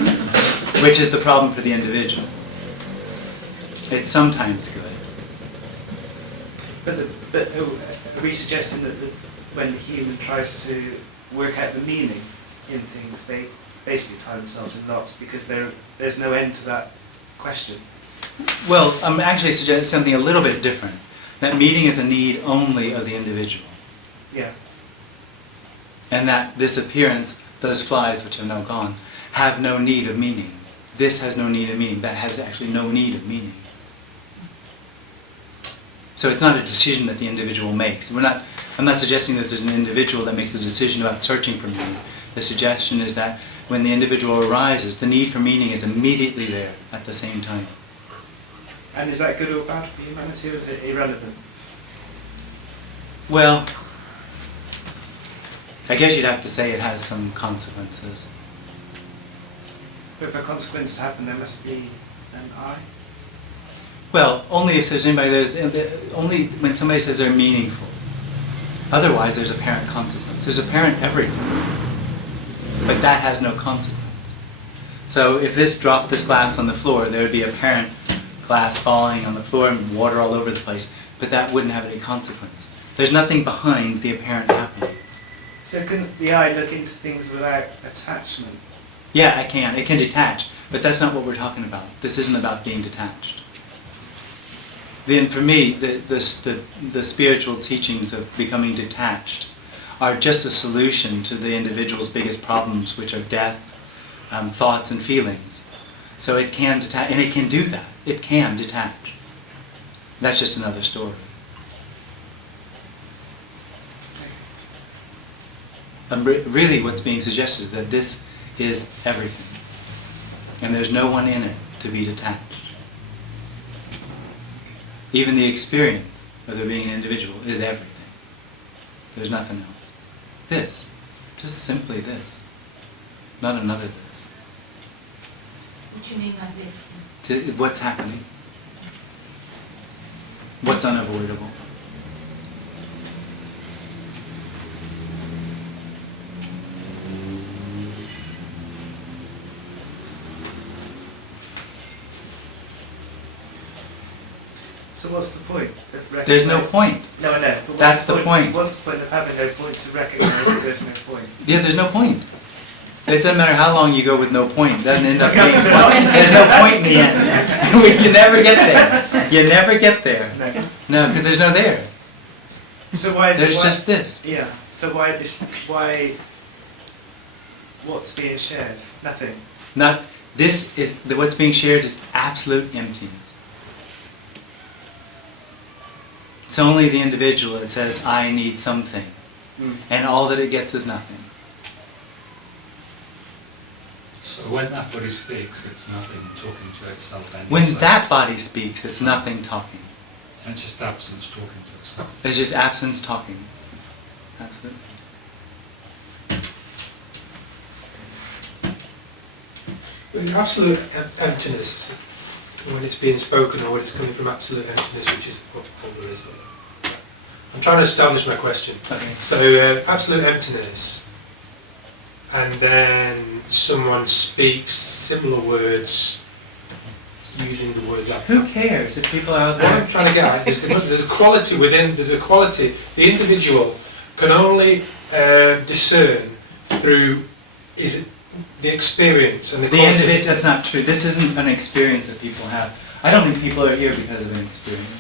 which is the problem for the individual. It's sometimes good. But are we suggesting that when the human tries to work out the meaning in things, they basically tie themselves in knots because there's no end to that question? Well, I'm actually suggesting something a little bit different. That meaning is a need only of the individual. Yeah. And that this appearance, those flies which have now gone, have no need of meaning. This has no need of meaning. That has actually no need of meaning. So it's not a decision that the individual makes. I'm not suggesting that there's an individual that makes a decision about searching for meaning. The suggestion is that when the individual arises, the need for meaning is immediately there at the same time. And is that good or bad for humanity, or is it irrelevant? Well, I guess you'd have to say it has some consequences. But if a consequence happen, there must be an I. Well, only if there's anybody only when somebody says they're meaningful. Otherwise, there's apparent consequence. There's apparent everything, but that has no consequence. So if this dropped this glass on the floor, there would be apparent glass falling on the floor and water all over the place, but that wouldn't have any consequence. There's nothing behind the apparent happening. So can the I look into things without attachment? Yeah, I can. It can detach, but that's not what we're talking about. This isn't about being detached. Then for me, the spiritual teachings of becoming detached are just a solution to the individual's biggest problems, which are death, thoughts and feelings. So it can detach, and it can do that. It can detach. That's just another story. Really what's being suggested is that this is everything. And there's no one in it to be detached. Even the experience of there being an individual is everything. There's nothing else. This. Just simply this. Not another this. What do you mean by this? What's happening? What's unavoidable? So what's the point of There's no point. No, I know. But That's the point. What's the point of having no point to recognise that there's no point? Yeah, there's no point. It doesn't matter how long you go with no point. It doesn't end up being a point. There's no point in the end. You never get there. You never get there. No, because there's no there. So why is There's it, just this. Yeah. So why what's being shared? Nothing. Not this is what's being shared is absolute emptiness. It's only the individual that says, I need something. And all that it gets is nothing. So when that body speaks, it's nothing talking to itself anyway. When that body speaks, it's nothing talking. And it's just absence talking to itself. It's just absence talking. Absolutely. With absolute emptiness, when it's being spoken or when it's coming from absolute emptiness, which is what there is. I'm trying to establish my question. Okay. So, absolute emptiness, and then someone speaks similar words using the words that. Who cares if people are out What there? I'm trying to get at is there's a quality within, there's a quality, the individual can only discern through the experience and the quality. individual, that's not true. This isn't an experience that people have. I don't think people are here because of an experience.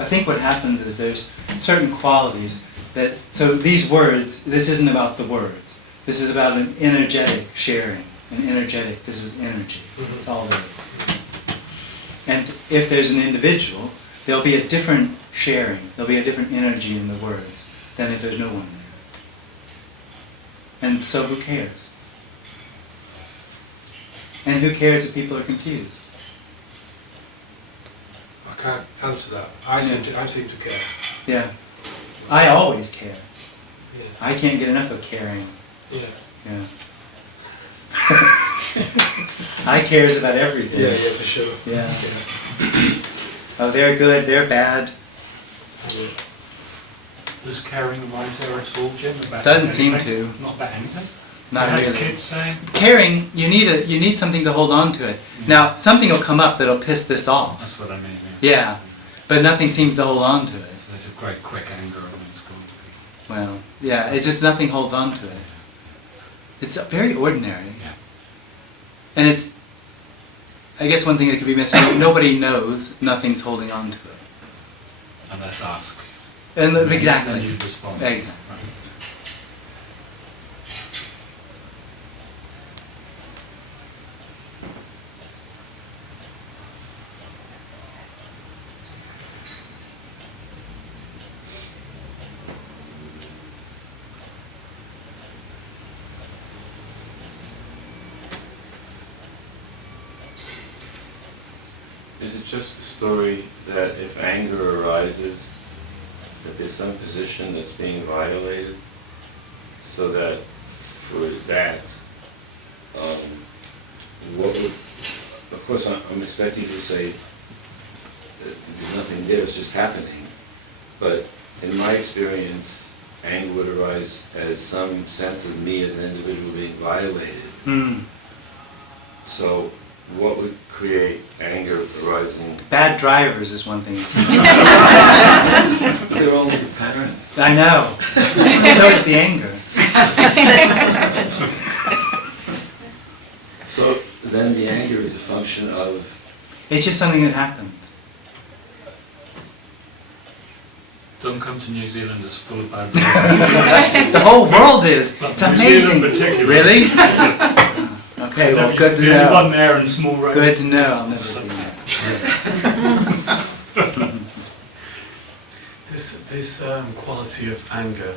I think what happens is there's certain qualities that, so these words, this isn't about the words. This is about an energetic sharing. An energetic, this is energy. That's all there is. And if there's an individual, there'll be a different sharing. There'll be a different energy in the words than if there's no one there. And so who cares? And who cares if people are confused? I can't answer that. I seem to care. Yeah. I always care. Yeah. I can't get enough of caring. Yeah. Yeah. I cares about everything. Yeah, for sure. Yeah. Oh, they're good, they're bad. Yeah. Does caring arise there at all, Jim? About Doesn't seem anything? to. Not about anything? Not You know, really. kids saying, Caring, you need something to hold on to it. Now, something will come up that'll piss this off. that's what I mean. Yeah. But nothing seems to hold on to it. So there's a great quick anger and it's gone. Well, yeah, it's just nothing holds on to it. It's very ordinary. Yeah. And it's, I guess one thing that could be missing, nobody knows, nothing's holding on to it. Unless asked. And Then exactly. you respond. Exactly. Right. is it just a story that if anger arises, that there's some position that's being violated, so that for that, what would, of course I'm expecting you to say that there's nothing there, it's just happening, but in my experience, anger would arise as some sense of me as an individual being violated. So what would create anger arising? Bad drivers is one thing. They're all apparent. I know. So is the anger. So then the anger is a function of... It's just something that happens. Don't come to New Zealand as full of bad drivers. The whole world is. It's New amazing. Zealand particularly. Really? Okay, well, good to know. One there and small roads. Good to know. I'll never do that. This quality of anger,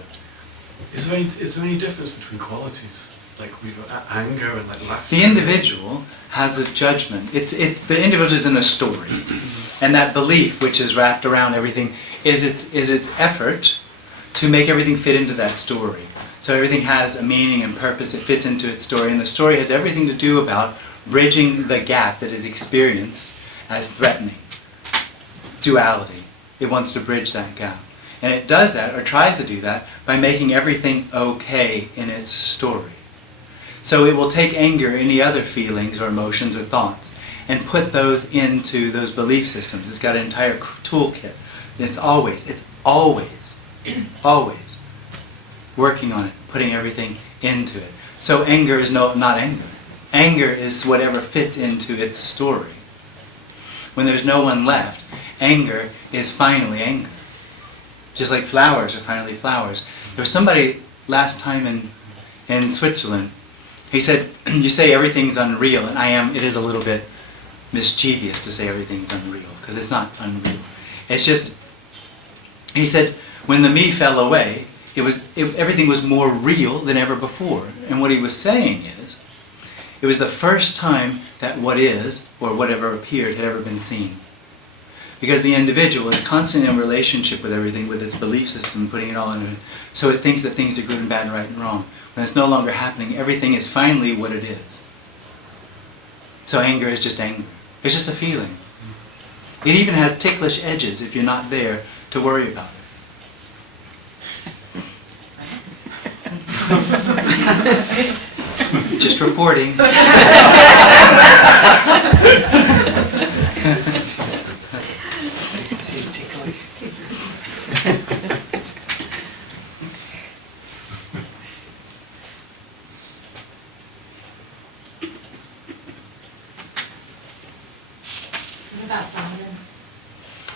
is there any difference between qualities? Like we've got anger and like laughter? The individual has a judgment. It's the individual is in a story. And that belief, which is wrapped around everything, is its effort to make everything fit into that story. So everything has a meaning and purpose, it fits into its story, and the story has everything to do about bridging the gap that is experienced as threatening. Duality. It wants to bridge that gap. And it does that, or tries to do that, by making everything okay in its story. So it will take anger, any other feelings or emotions or thoughts, and put those into those belief systems. It's got an entire toolkit. And it's always working on it, putting everything into it. So anger is not anger. Anger is whatever fits into its story. When there's no one left, anger is finally anger. Just like flowers are finally flowers. There was somebody last time in Switzerland, he said, you say everything's unreal, and it is a little bit mischievous to say everything's unreal, because it's not unreal. It's just, he said, when the me fell away, everything was more real than ever before. And what he was saying is, it was the first time that what is, or whatever appeared, had ever been seen. Because the individual is constantly in relationship with everything, with its belief system, putting it all in it. So it thinks that things are good and bad and right and wrong. When it's no longer happening, everything is finally what it is. So anger is just anger. It's just a feeling. It even has ticklish edges if you're not there to worry about it. Just reporting.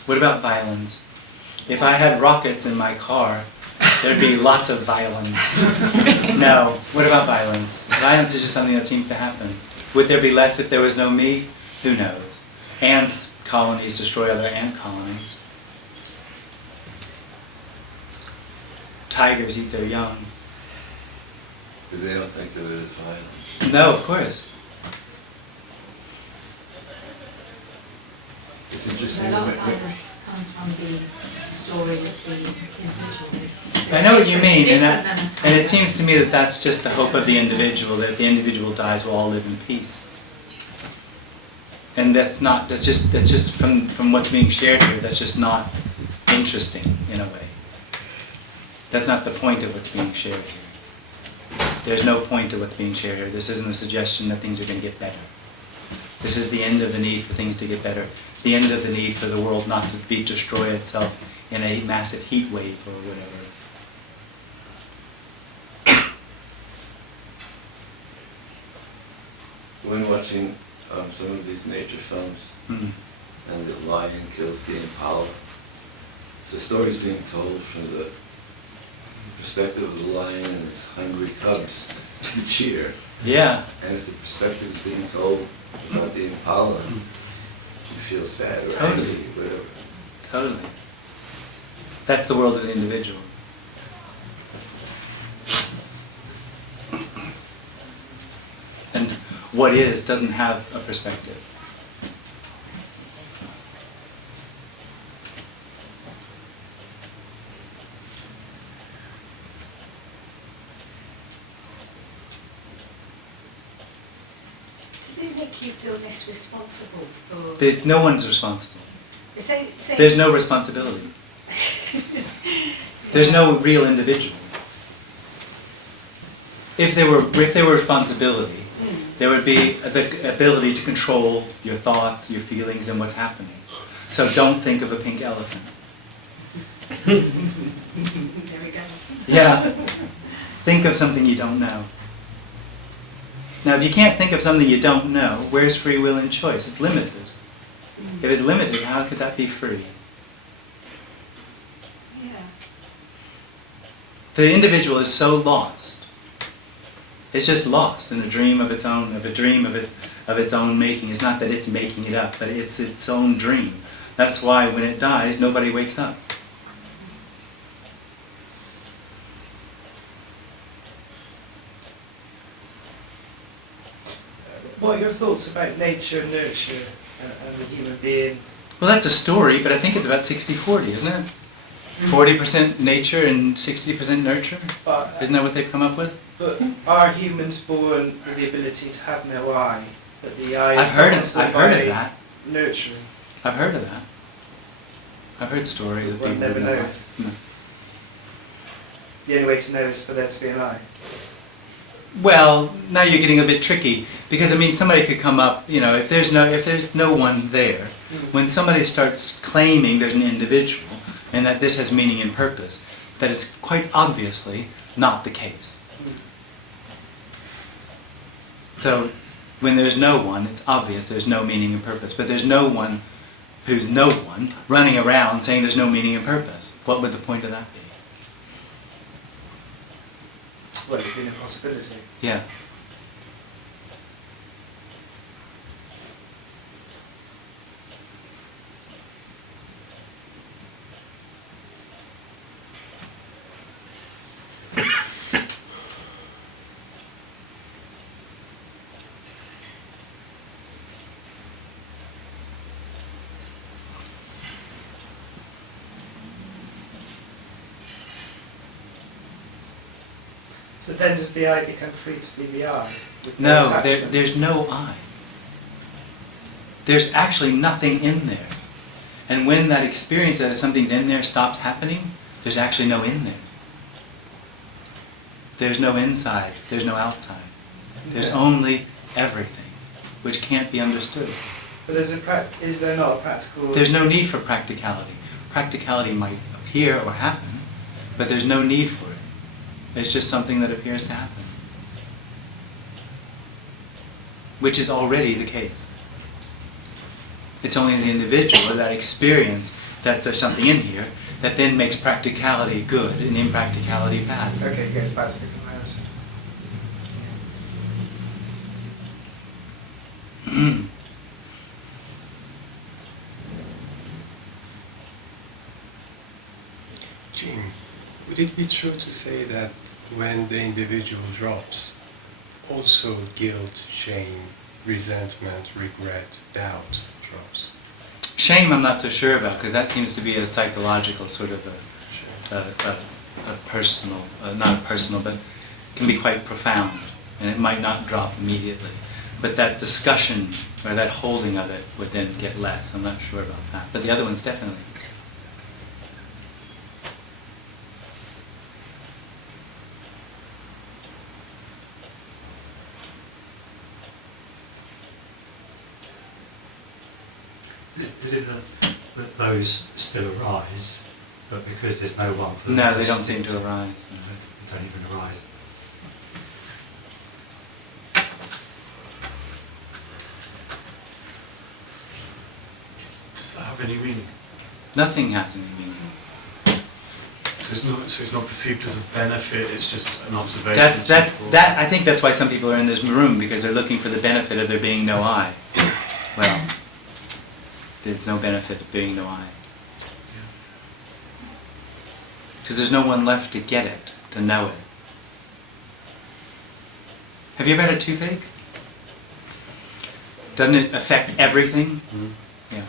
What about violence? If I had rockets in my car, there'd be lots of violence. No. What about violence? Violence is just something that seems to happen. Would there be less if there was no me? Who knows? Ants colonies destroy other ant colonies. Tigers eat their young. But they don't think of it as violence. No, of course. It's interesting. A lot of violence comes from the story of the individual. I know what you mean, It's and different than a it seems to me that that's just the hope of the individual, that if the individual dies, we'll all live in peace. And that's just from what's being shared here, that's just not interesting in a way. That's not the point of what's being shared here. There's no point to what's being shared here. This isn't a suggestion that things are going to get better. This is the end of the need for things to get better. The end of the need for the world not to destroy itself in a massive heat wave or whatever. When watching some of these nature films, and the lion kills the impala, the story's being told from the perspective of the lion and its hungry cubs to cheer. Yeah. And if the perspective is being told about the impala, you feel sad or Totally. angry, whatever. Totally. That's the world of the individual. And what is doesn't have a perspective. it make you feel less responsible for... No one's responsible. Say, There's no responsibility. There's no real individual. If there were responsibility, there would be the ability to control your thoughts, your feelings, and what's happening. So don't think of a pink elephant. There we go. Yeah. Think of something you don't know. Now, if you can't think of something you don't know, where's free will and choice? It's limited. If it's limited, how could that be free? Yeah. The individual is so lost. It's just lost in a dream of its own, of its own making. It's not that it's making it up, but it's its own dream. That's why when it dies, nobody wakes up. What are your thoughts about nature and nurture and the human being? Well, that's a story, but I think it's about 60-40, isn't it? 40% nature and 60% nurture? But, Isn't that what they've come up with? but are humans born with the ability to have no eye? But the eye is I've heard constantly of that. nurturing. I've heard of that. I've heard stories of One people never who know knows. that. No. The only way to know is for there to be an eye. Well, now you're getting a bit tricky because I mean somebody could come up, you know, if there's no one there, when somebody starts claiming there's an individual and that this has meaning and purpose, that is quite obviously not the case. So when there's no one, it's obvious there's no meaning and purpose, but there's no one who's no one running around saying there's no meaning and purpose. What would the point of that be? Well, it'd be an impossibility. Yeah. So then does the eye become free to be the eye? With No, attachment? there's no I. There's actually nothing in there. And when that experience that something's in there stops happening, there's actually no in there. There's no inside, there's no outside. There's only everything, which can't be understood. But is there not a practical... There's no need for practicality. Practicality might appear or happen, but there's no need for it. It's just something that appears to happen. Which is already the case. It's only the individual, or that experience, that there's something in here, that then makes practicality good and impracticality bad. Okay, good. That's the comparison. Jim, would it be true to say that when the individual drops, also guilt, shame, resentment, regret, doubt drops? Shame I'm not so sure about, because that seems to be a psychological sort of a personal, not a personal, but can be quite profound, and it might not drop immediately. But that discussion, or that holding of it, would then get less. I'm not sure about that. But the other ones definitely. Is it that those still arise, but because there's no one for them No, to they don't stick seem to arise. They don't even arise. Does that have any meaning? Nothing has any meaning. So it's not perceived as a benefit, it's just an observation. That. I think that's why some people are in this room, because they're looking for the benefit of there being no I. Well, there's no benefit of being no I. Because there's no one left to get it, to know it. Have you ever had a toothache? Doesn't it affect everything? Mm-hmm. Yeah.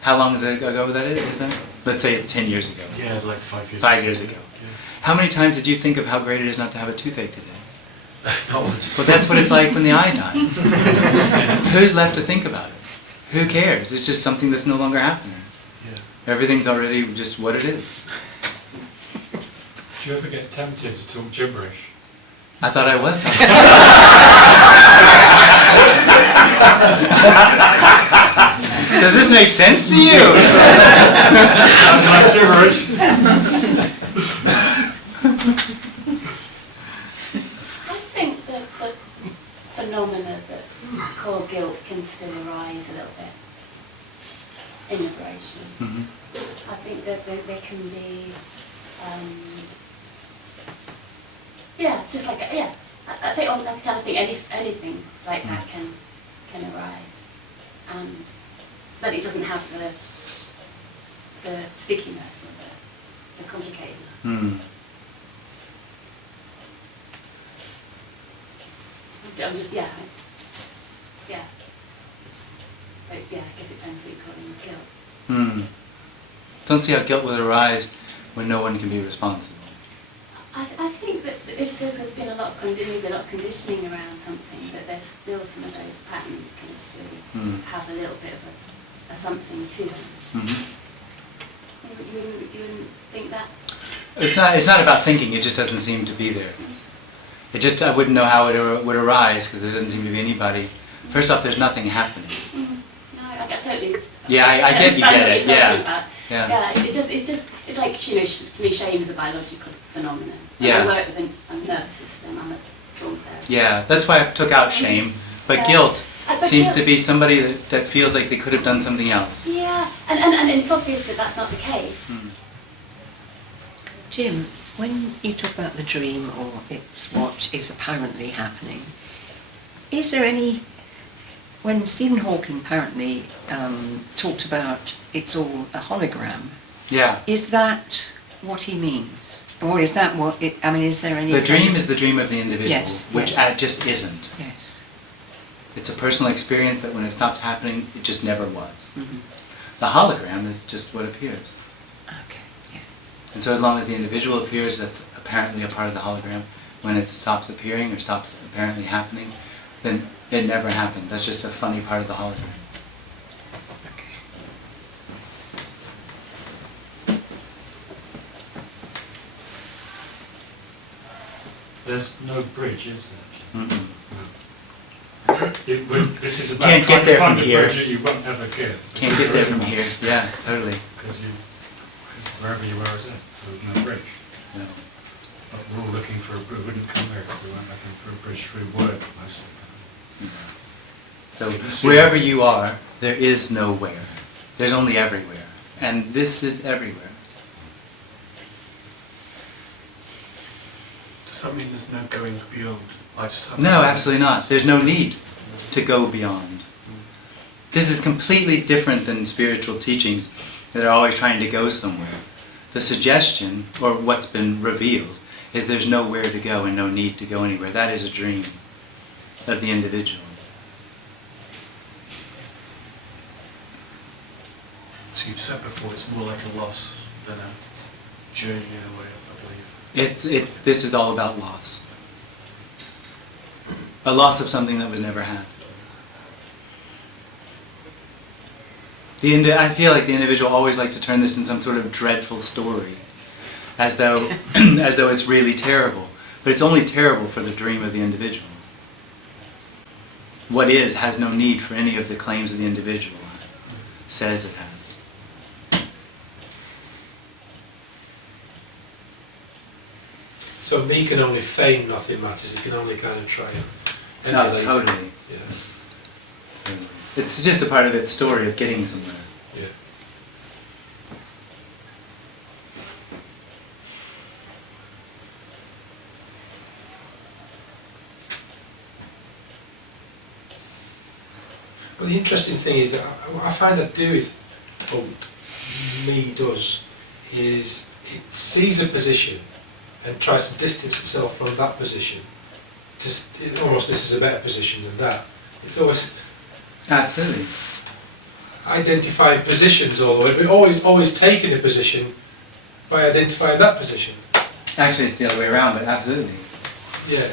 How long ago that is that? Let's say it's 10 years ago. Yeah, like 5 years. 5 years ago. Yeah. How many times did you think of how great it is not to have a toothache today? Well, that's what it's like when the I dies. Who's left to think about it? Who cares? It's just something that's no longer happening. Yeah. Everything's already just what it is. Do you ever get tempted to talk gibberish? I thought I was talking. Does this make sense to you? Sounds like gibberish. I think that the phenomena that call guilt can still arise a little bit in liberation. Mm-hmm. I think that there can be, just like, I think on that kind of thing, anything like that can arise. But it doesn't have the stickiness or the complicatedness. Mm. I'm just, But I guess it depends what you call it, guilt. Hmm. Don't see how guilt would arise when no one can be responsible. I think that if there's been a lot of conditioning around something, that there's still some of those patterns can still have a little bit of a something to them. Mm-hmm. You wouldn't think that? It's not about thinking, it just doesn't seem to be there. I wouldn't know how it would arise because there doesn't seem to be anybody. First off, there's nothing happening. No, I totally. Yeah, I get you get it. Yeah. Yeah. It's like, to me, shame is a biological phenomenon. Yeah. I work with a nervous system. I'm a trauma therapist. Yeah, that's why I took out shame. But guilt seems to be somebody that feels like they could have done something else. Yeah, and it's obvious that that's not the case. Jim, when you talk about the dream or it's what is apparently happening, is there any, when Stephen Hawking apparently talked about it's all a hologram, is that what he means? Or is that what it, is there any... The dream is the dream of the individual, which yes. just isn't. Yes. It's a personal experience that when it stops happening, it just never was. Mm-hmm. The hologram is just what appears. Okay, yeah. And so as long as the individual appears, that's apparently a part of the hologram. When it stops appearing or stops apparently happening, then it never happened. That's just a funny part of the hologram. Okay. There's no bridge, is there? Mm-mm. This is about Can't trying get there to find from a here. bridge that you won't ever give. Can't get there from here. Yeah, totally. Because wherever you are is it, so there's no bridge. No. But we're all looking for a bridge. We wouldn't come here if we weren't looking for a bridge through words mostly. So wherever you are, there is nowhere. There's only everywhere. And this is everywhere. Does that mean there's no going beyond? I just have No, absolutely not. There's no need to go beyond. This is completely different than spiritual teachings that are always trying to go somewhere. The suggestion, or what's been revealed, is there's nowhere to go and no need to go anywhere. That is a dream of the individual. So you've said before it's more like a loss than a journey in a way, I believe. This is all about loss. A loss of something that was never had. I feel like the individual always likes to turn this in some sort of dreadful story, as though it's really terrible. But it's only terrible for the dream of the individual. What is has no need for any of the claims of the individual. Says it has. So me can only feign nothing matters, it can only kind of try and emulate. Totally. Yeah. It's just a part of its story of getting somewhere. Yeah. Well, the interesting thing is that what I find that do is, or me does, is it sees a position and tries to distance itself from that position. Almost this is a better position than that. It's always Absolutely. identifying positions all the way, but always taking a position by identifying that position. Actually, it's the other way around, but absolutely. Yeah.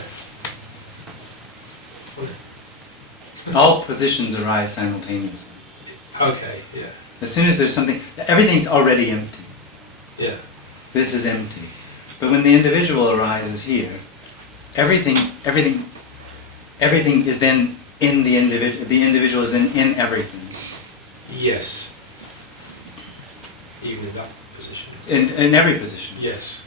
funny. All positions arise simultaneously. Okay, yeah. As soon as there's something, everything's already empty. Yeah. This is empty. But when the individual arises here, everything is then in the individual. The individual is then in everything. Yes. Even in that position. In every position. Yes.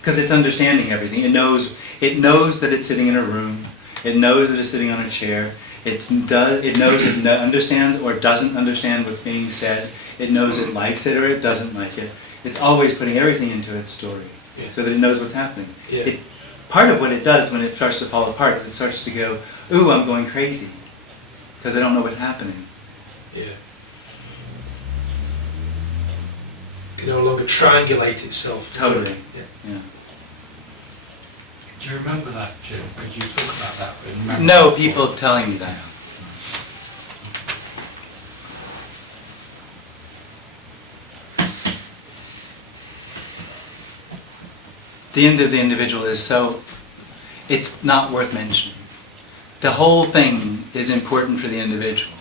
Because it's understanding everything. It knows that it's sitting in a room. It knows that it's sitting on a chair. It knows it understands or doesn't understand what's being said. It knows it likes it or it doesn't like it. It's always putting everything into its story, so that it knows what's happening. Yeah. Part of what it does when it starts to fall apart, it starts to go, ooh, I'm going crazy, because I don't know what's happening. Yeah. It can no longer triangulate itself. Totally. Yeah. Yeah. Do you remember that, Jim? Could you talk about that in memory? No, people telling me that. The end of the individual is so, it's not worth mentioning. The whole thing is important for the individual.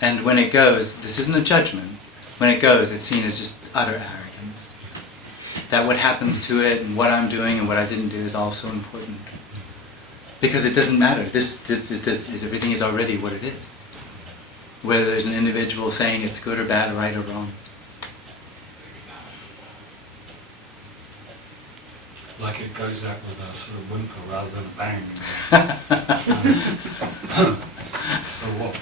And when it goes, this isn't a judgment, when it goes, it's seen as just utter arrogance. That what happens to it and what I'm doing and what I didn't do is also important. Because it doesn't matter. Everything is already what it is. Whether there's an individual saying it's good or bad, right or wrong. Like it goes out with a sort of whimper rather than a bang. So what?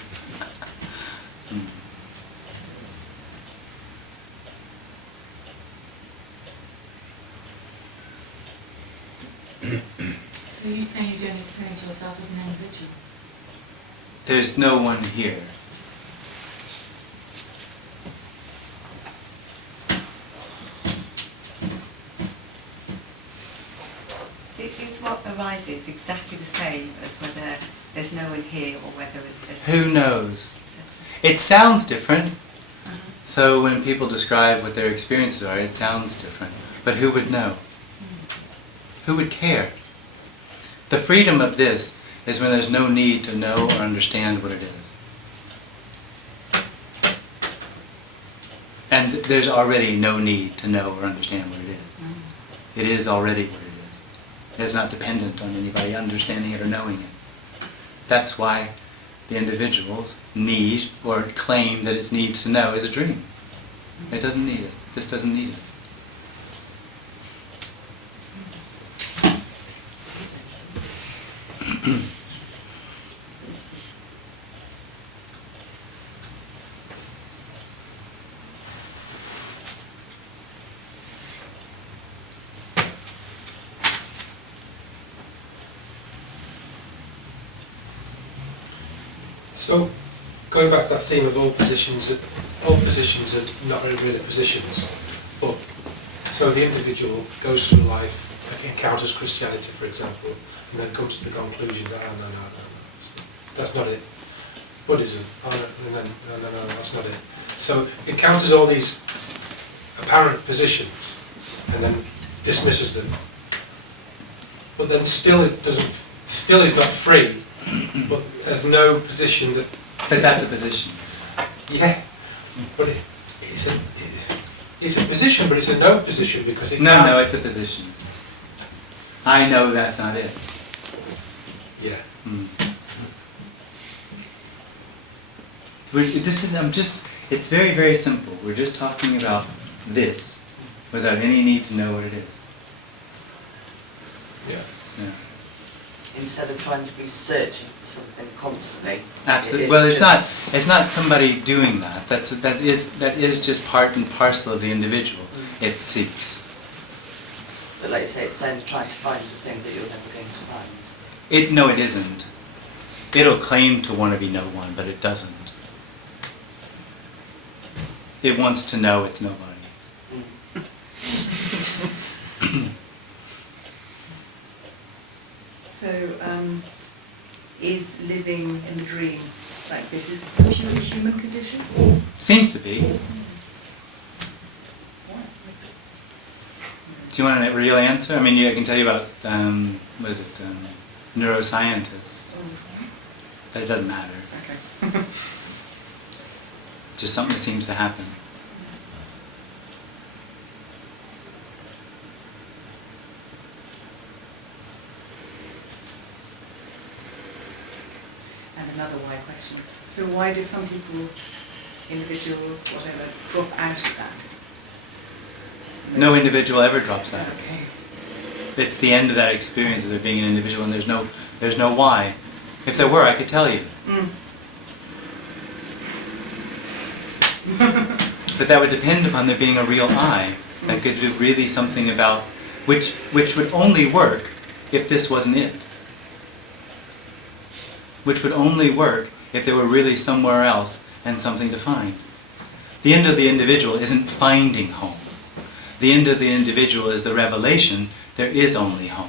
So you're saying you don't experience yourself as an individual? There's no one here. Is what arises exactly the same as whether there's no one here or whether it's... Who knows? It sounds different. So when people describe what their experiences are, it sounds different. But who would know? Who would care? The freedom of this is when there's no need to know or understand what it is. And there's already no need to know or understand what it is. It is already what it is. It's not dependent on anybody understanding it or knowing it. That's why the individual's need or claim that it needs to know is a dream. It doesn't need it. This doesn't need it. So, going back to that theme of all positions are not really positions, but so the individual goes through life, encounters Christianity, for example, and then comes to the conclusion that no, that's not it. Buddhism, no, that's not it. So encounters all these apparent positions and then dismisses them, but then still is not free. But there's no position that... But that's a position. Yeah, but it's a position, but it's a no position because it No, it's a position. I know that's not it. Yeah. It's very, very simple. We're just talking about this without any need to know what it is. Yeah. Yeah. Instead of trying to be searching for something constantly. Absolutely. Well, it's not somebody doing that. That is just part and parcel of the individual. It seeks. But like you say, it's then trying to find the thing that you're never going to find. No, it isn't. It'll claim to want to be no one, but it doesn't. It wants to know it's nobody. So, is living in the dream like this, is this a purely human condition? Seems to be. Do you want a real answer? I mean, I can tell you about, neuroscientists. That it doesn't matter. Okay. Just something that seems to happen. And another why question. So why do some people, individuals, whatever, drop out of that? No individual ever drops out. Okay. It's the end of that experience of it being an individual, and there's no why. If there were, I could tell you. But that would depend upon there being a real I that could do really something about, which would only work if this wasn't it. Which would only work if there were really somewhere else and something to find. The end of the individual isn't finding home. The end of the individual is the revelation there is only home.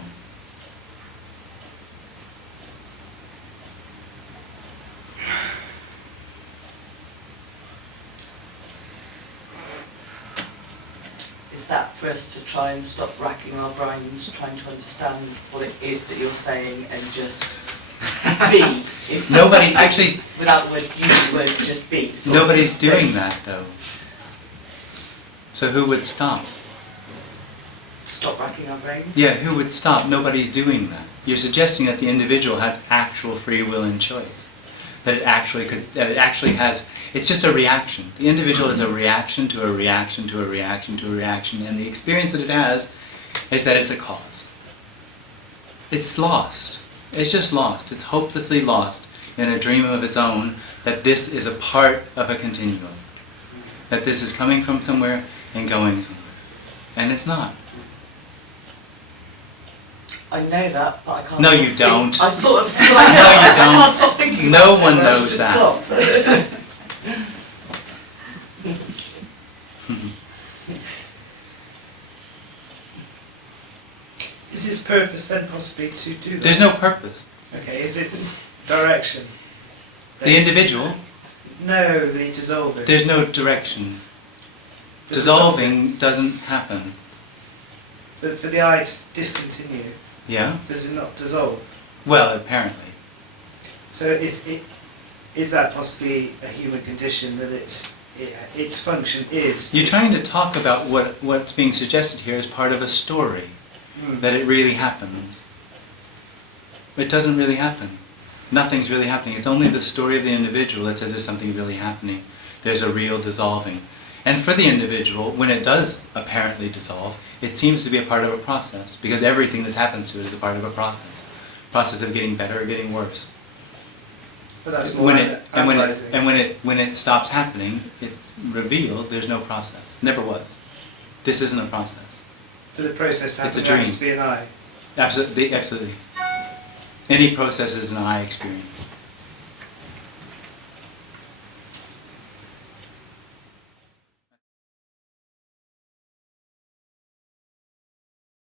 Is that for us to try and stop racking our brains trying to understand what it is that you're saying and just be? Nobody, actually... Without using the word, just be. Nobody's doing that, though. So who would stop? Stop racking our brains? Yeah, who would stop? Nobody's doing that. You're suggesting that the individual has actual free will and choice. That it actually has, it's just a reaction. The individual is a reaction to a reaction to a reaction to a reaction, and the experience that it has is that it's a cause. It's lost. It's just lost. It's hopelessly lost in a dream of its own that this is a part of a continuum. That this is coming from somewhere and going somewhere. And it's not. I know that, but I can't. No, you don't. I sort of. No, you I don't. can't stop thinking. No about one it, but I knows should that. Is his purpose then possibly to do that? There's no purpose. Okay, is its direction? The individual? No, the dissolving. There's no direction. Dissolving doesn't happen. But for the eye to discontinue, Yeah? does it not dissolve? Well, apparently. So is that possibly a human condition that its function is? You're trying to talk about what's being suggested here as part of a story. That it really happens. It doesn't really happen. Nothing's really happening. It's only the story of the individual that says there's something really happening. There's a real dissolving. And for the individual, when it does apparently dissolve, it seems to be a part of a process, because everything that happens to it is a part of a process. Process of getting better or getting worse. But that's more analyzing. When it stops happening, it's revealed there's no process. Never was. This isn't a process. For the process to It's a happen, there has dream. to be an eye. Absolutely, absolutely. Any process is an I experience.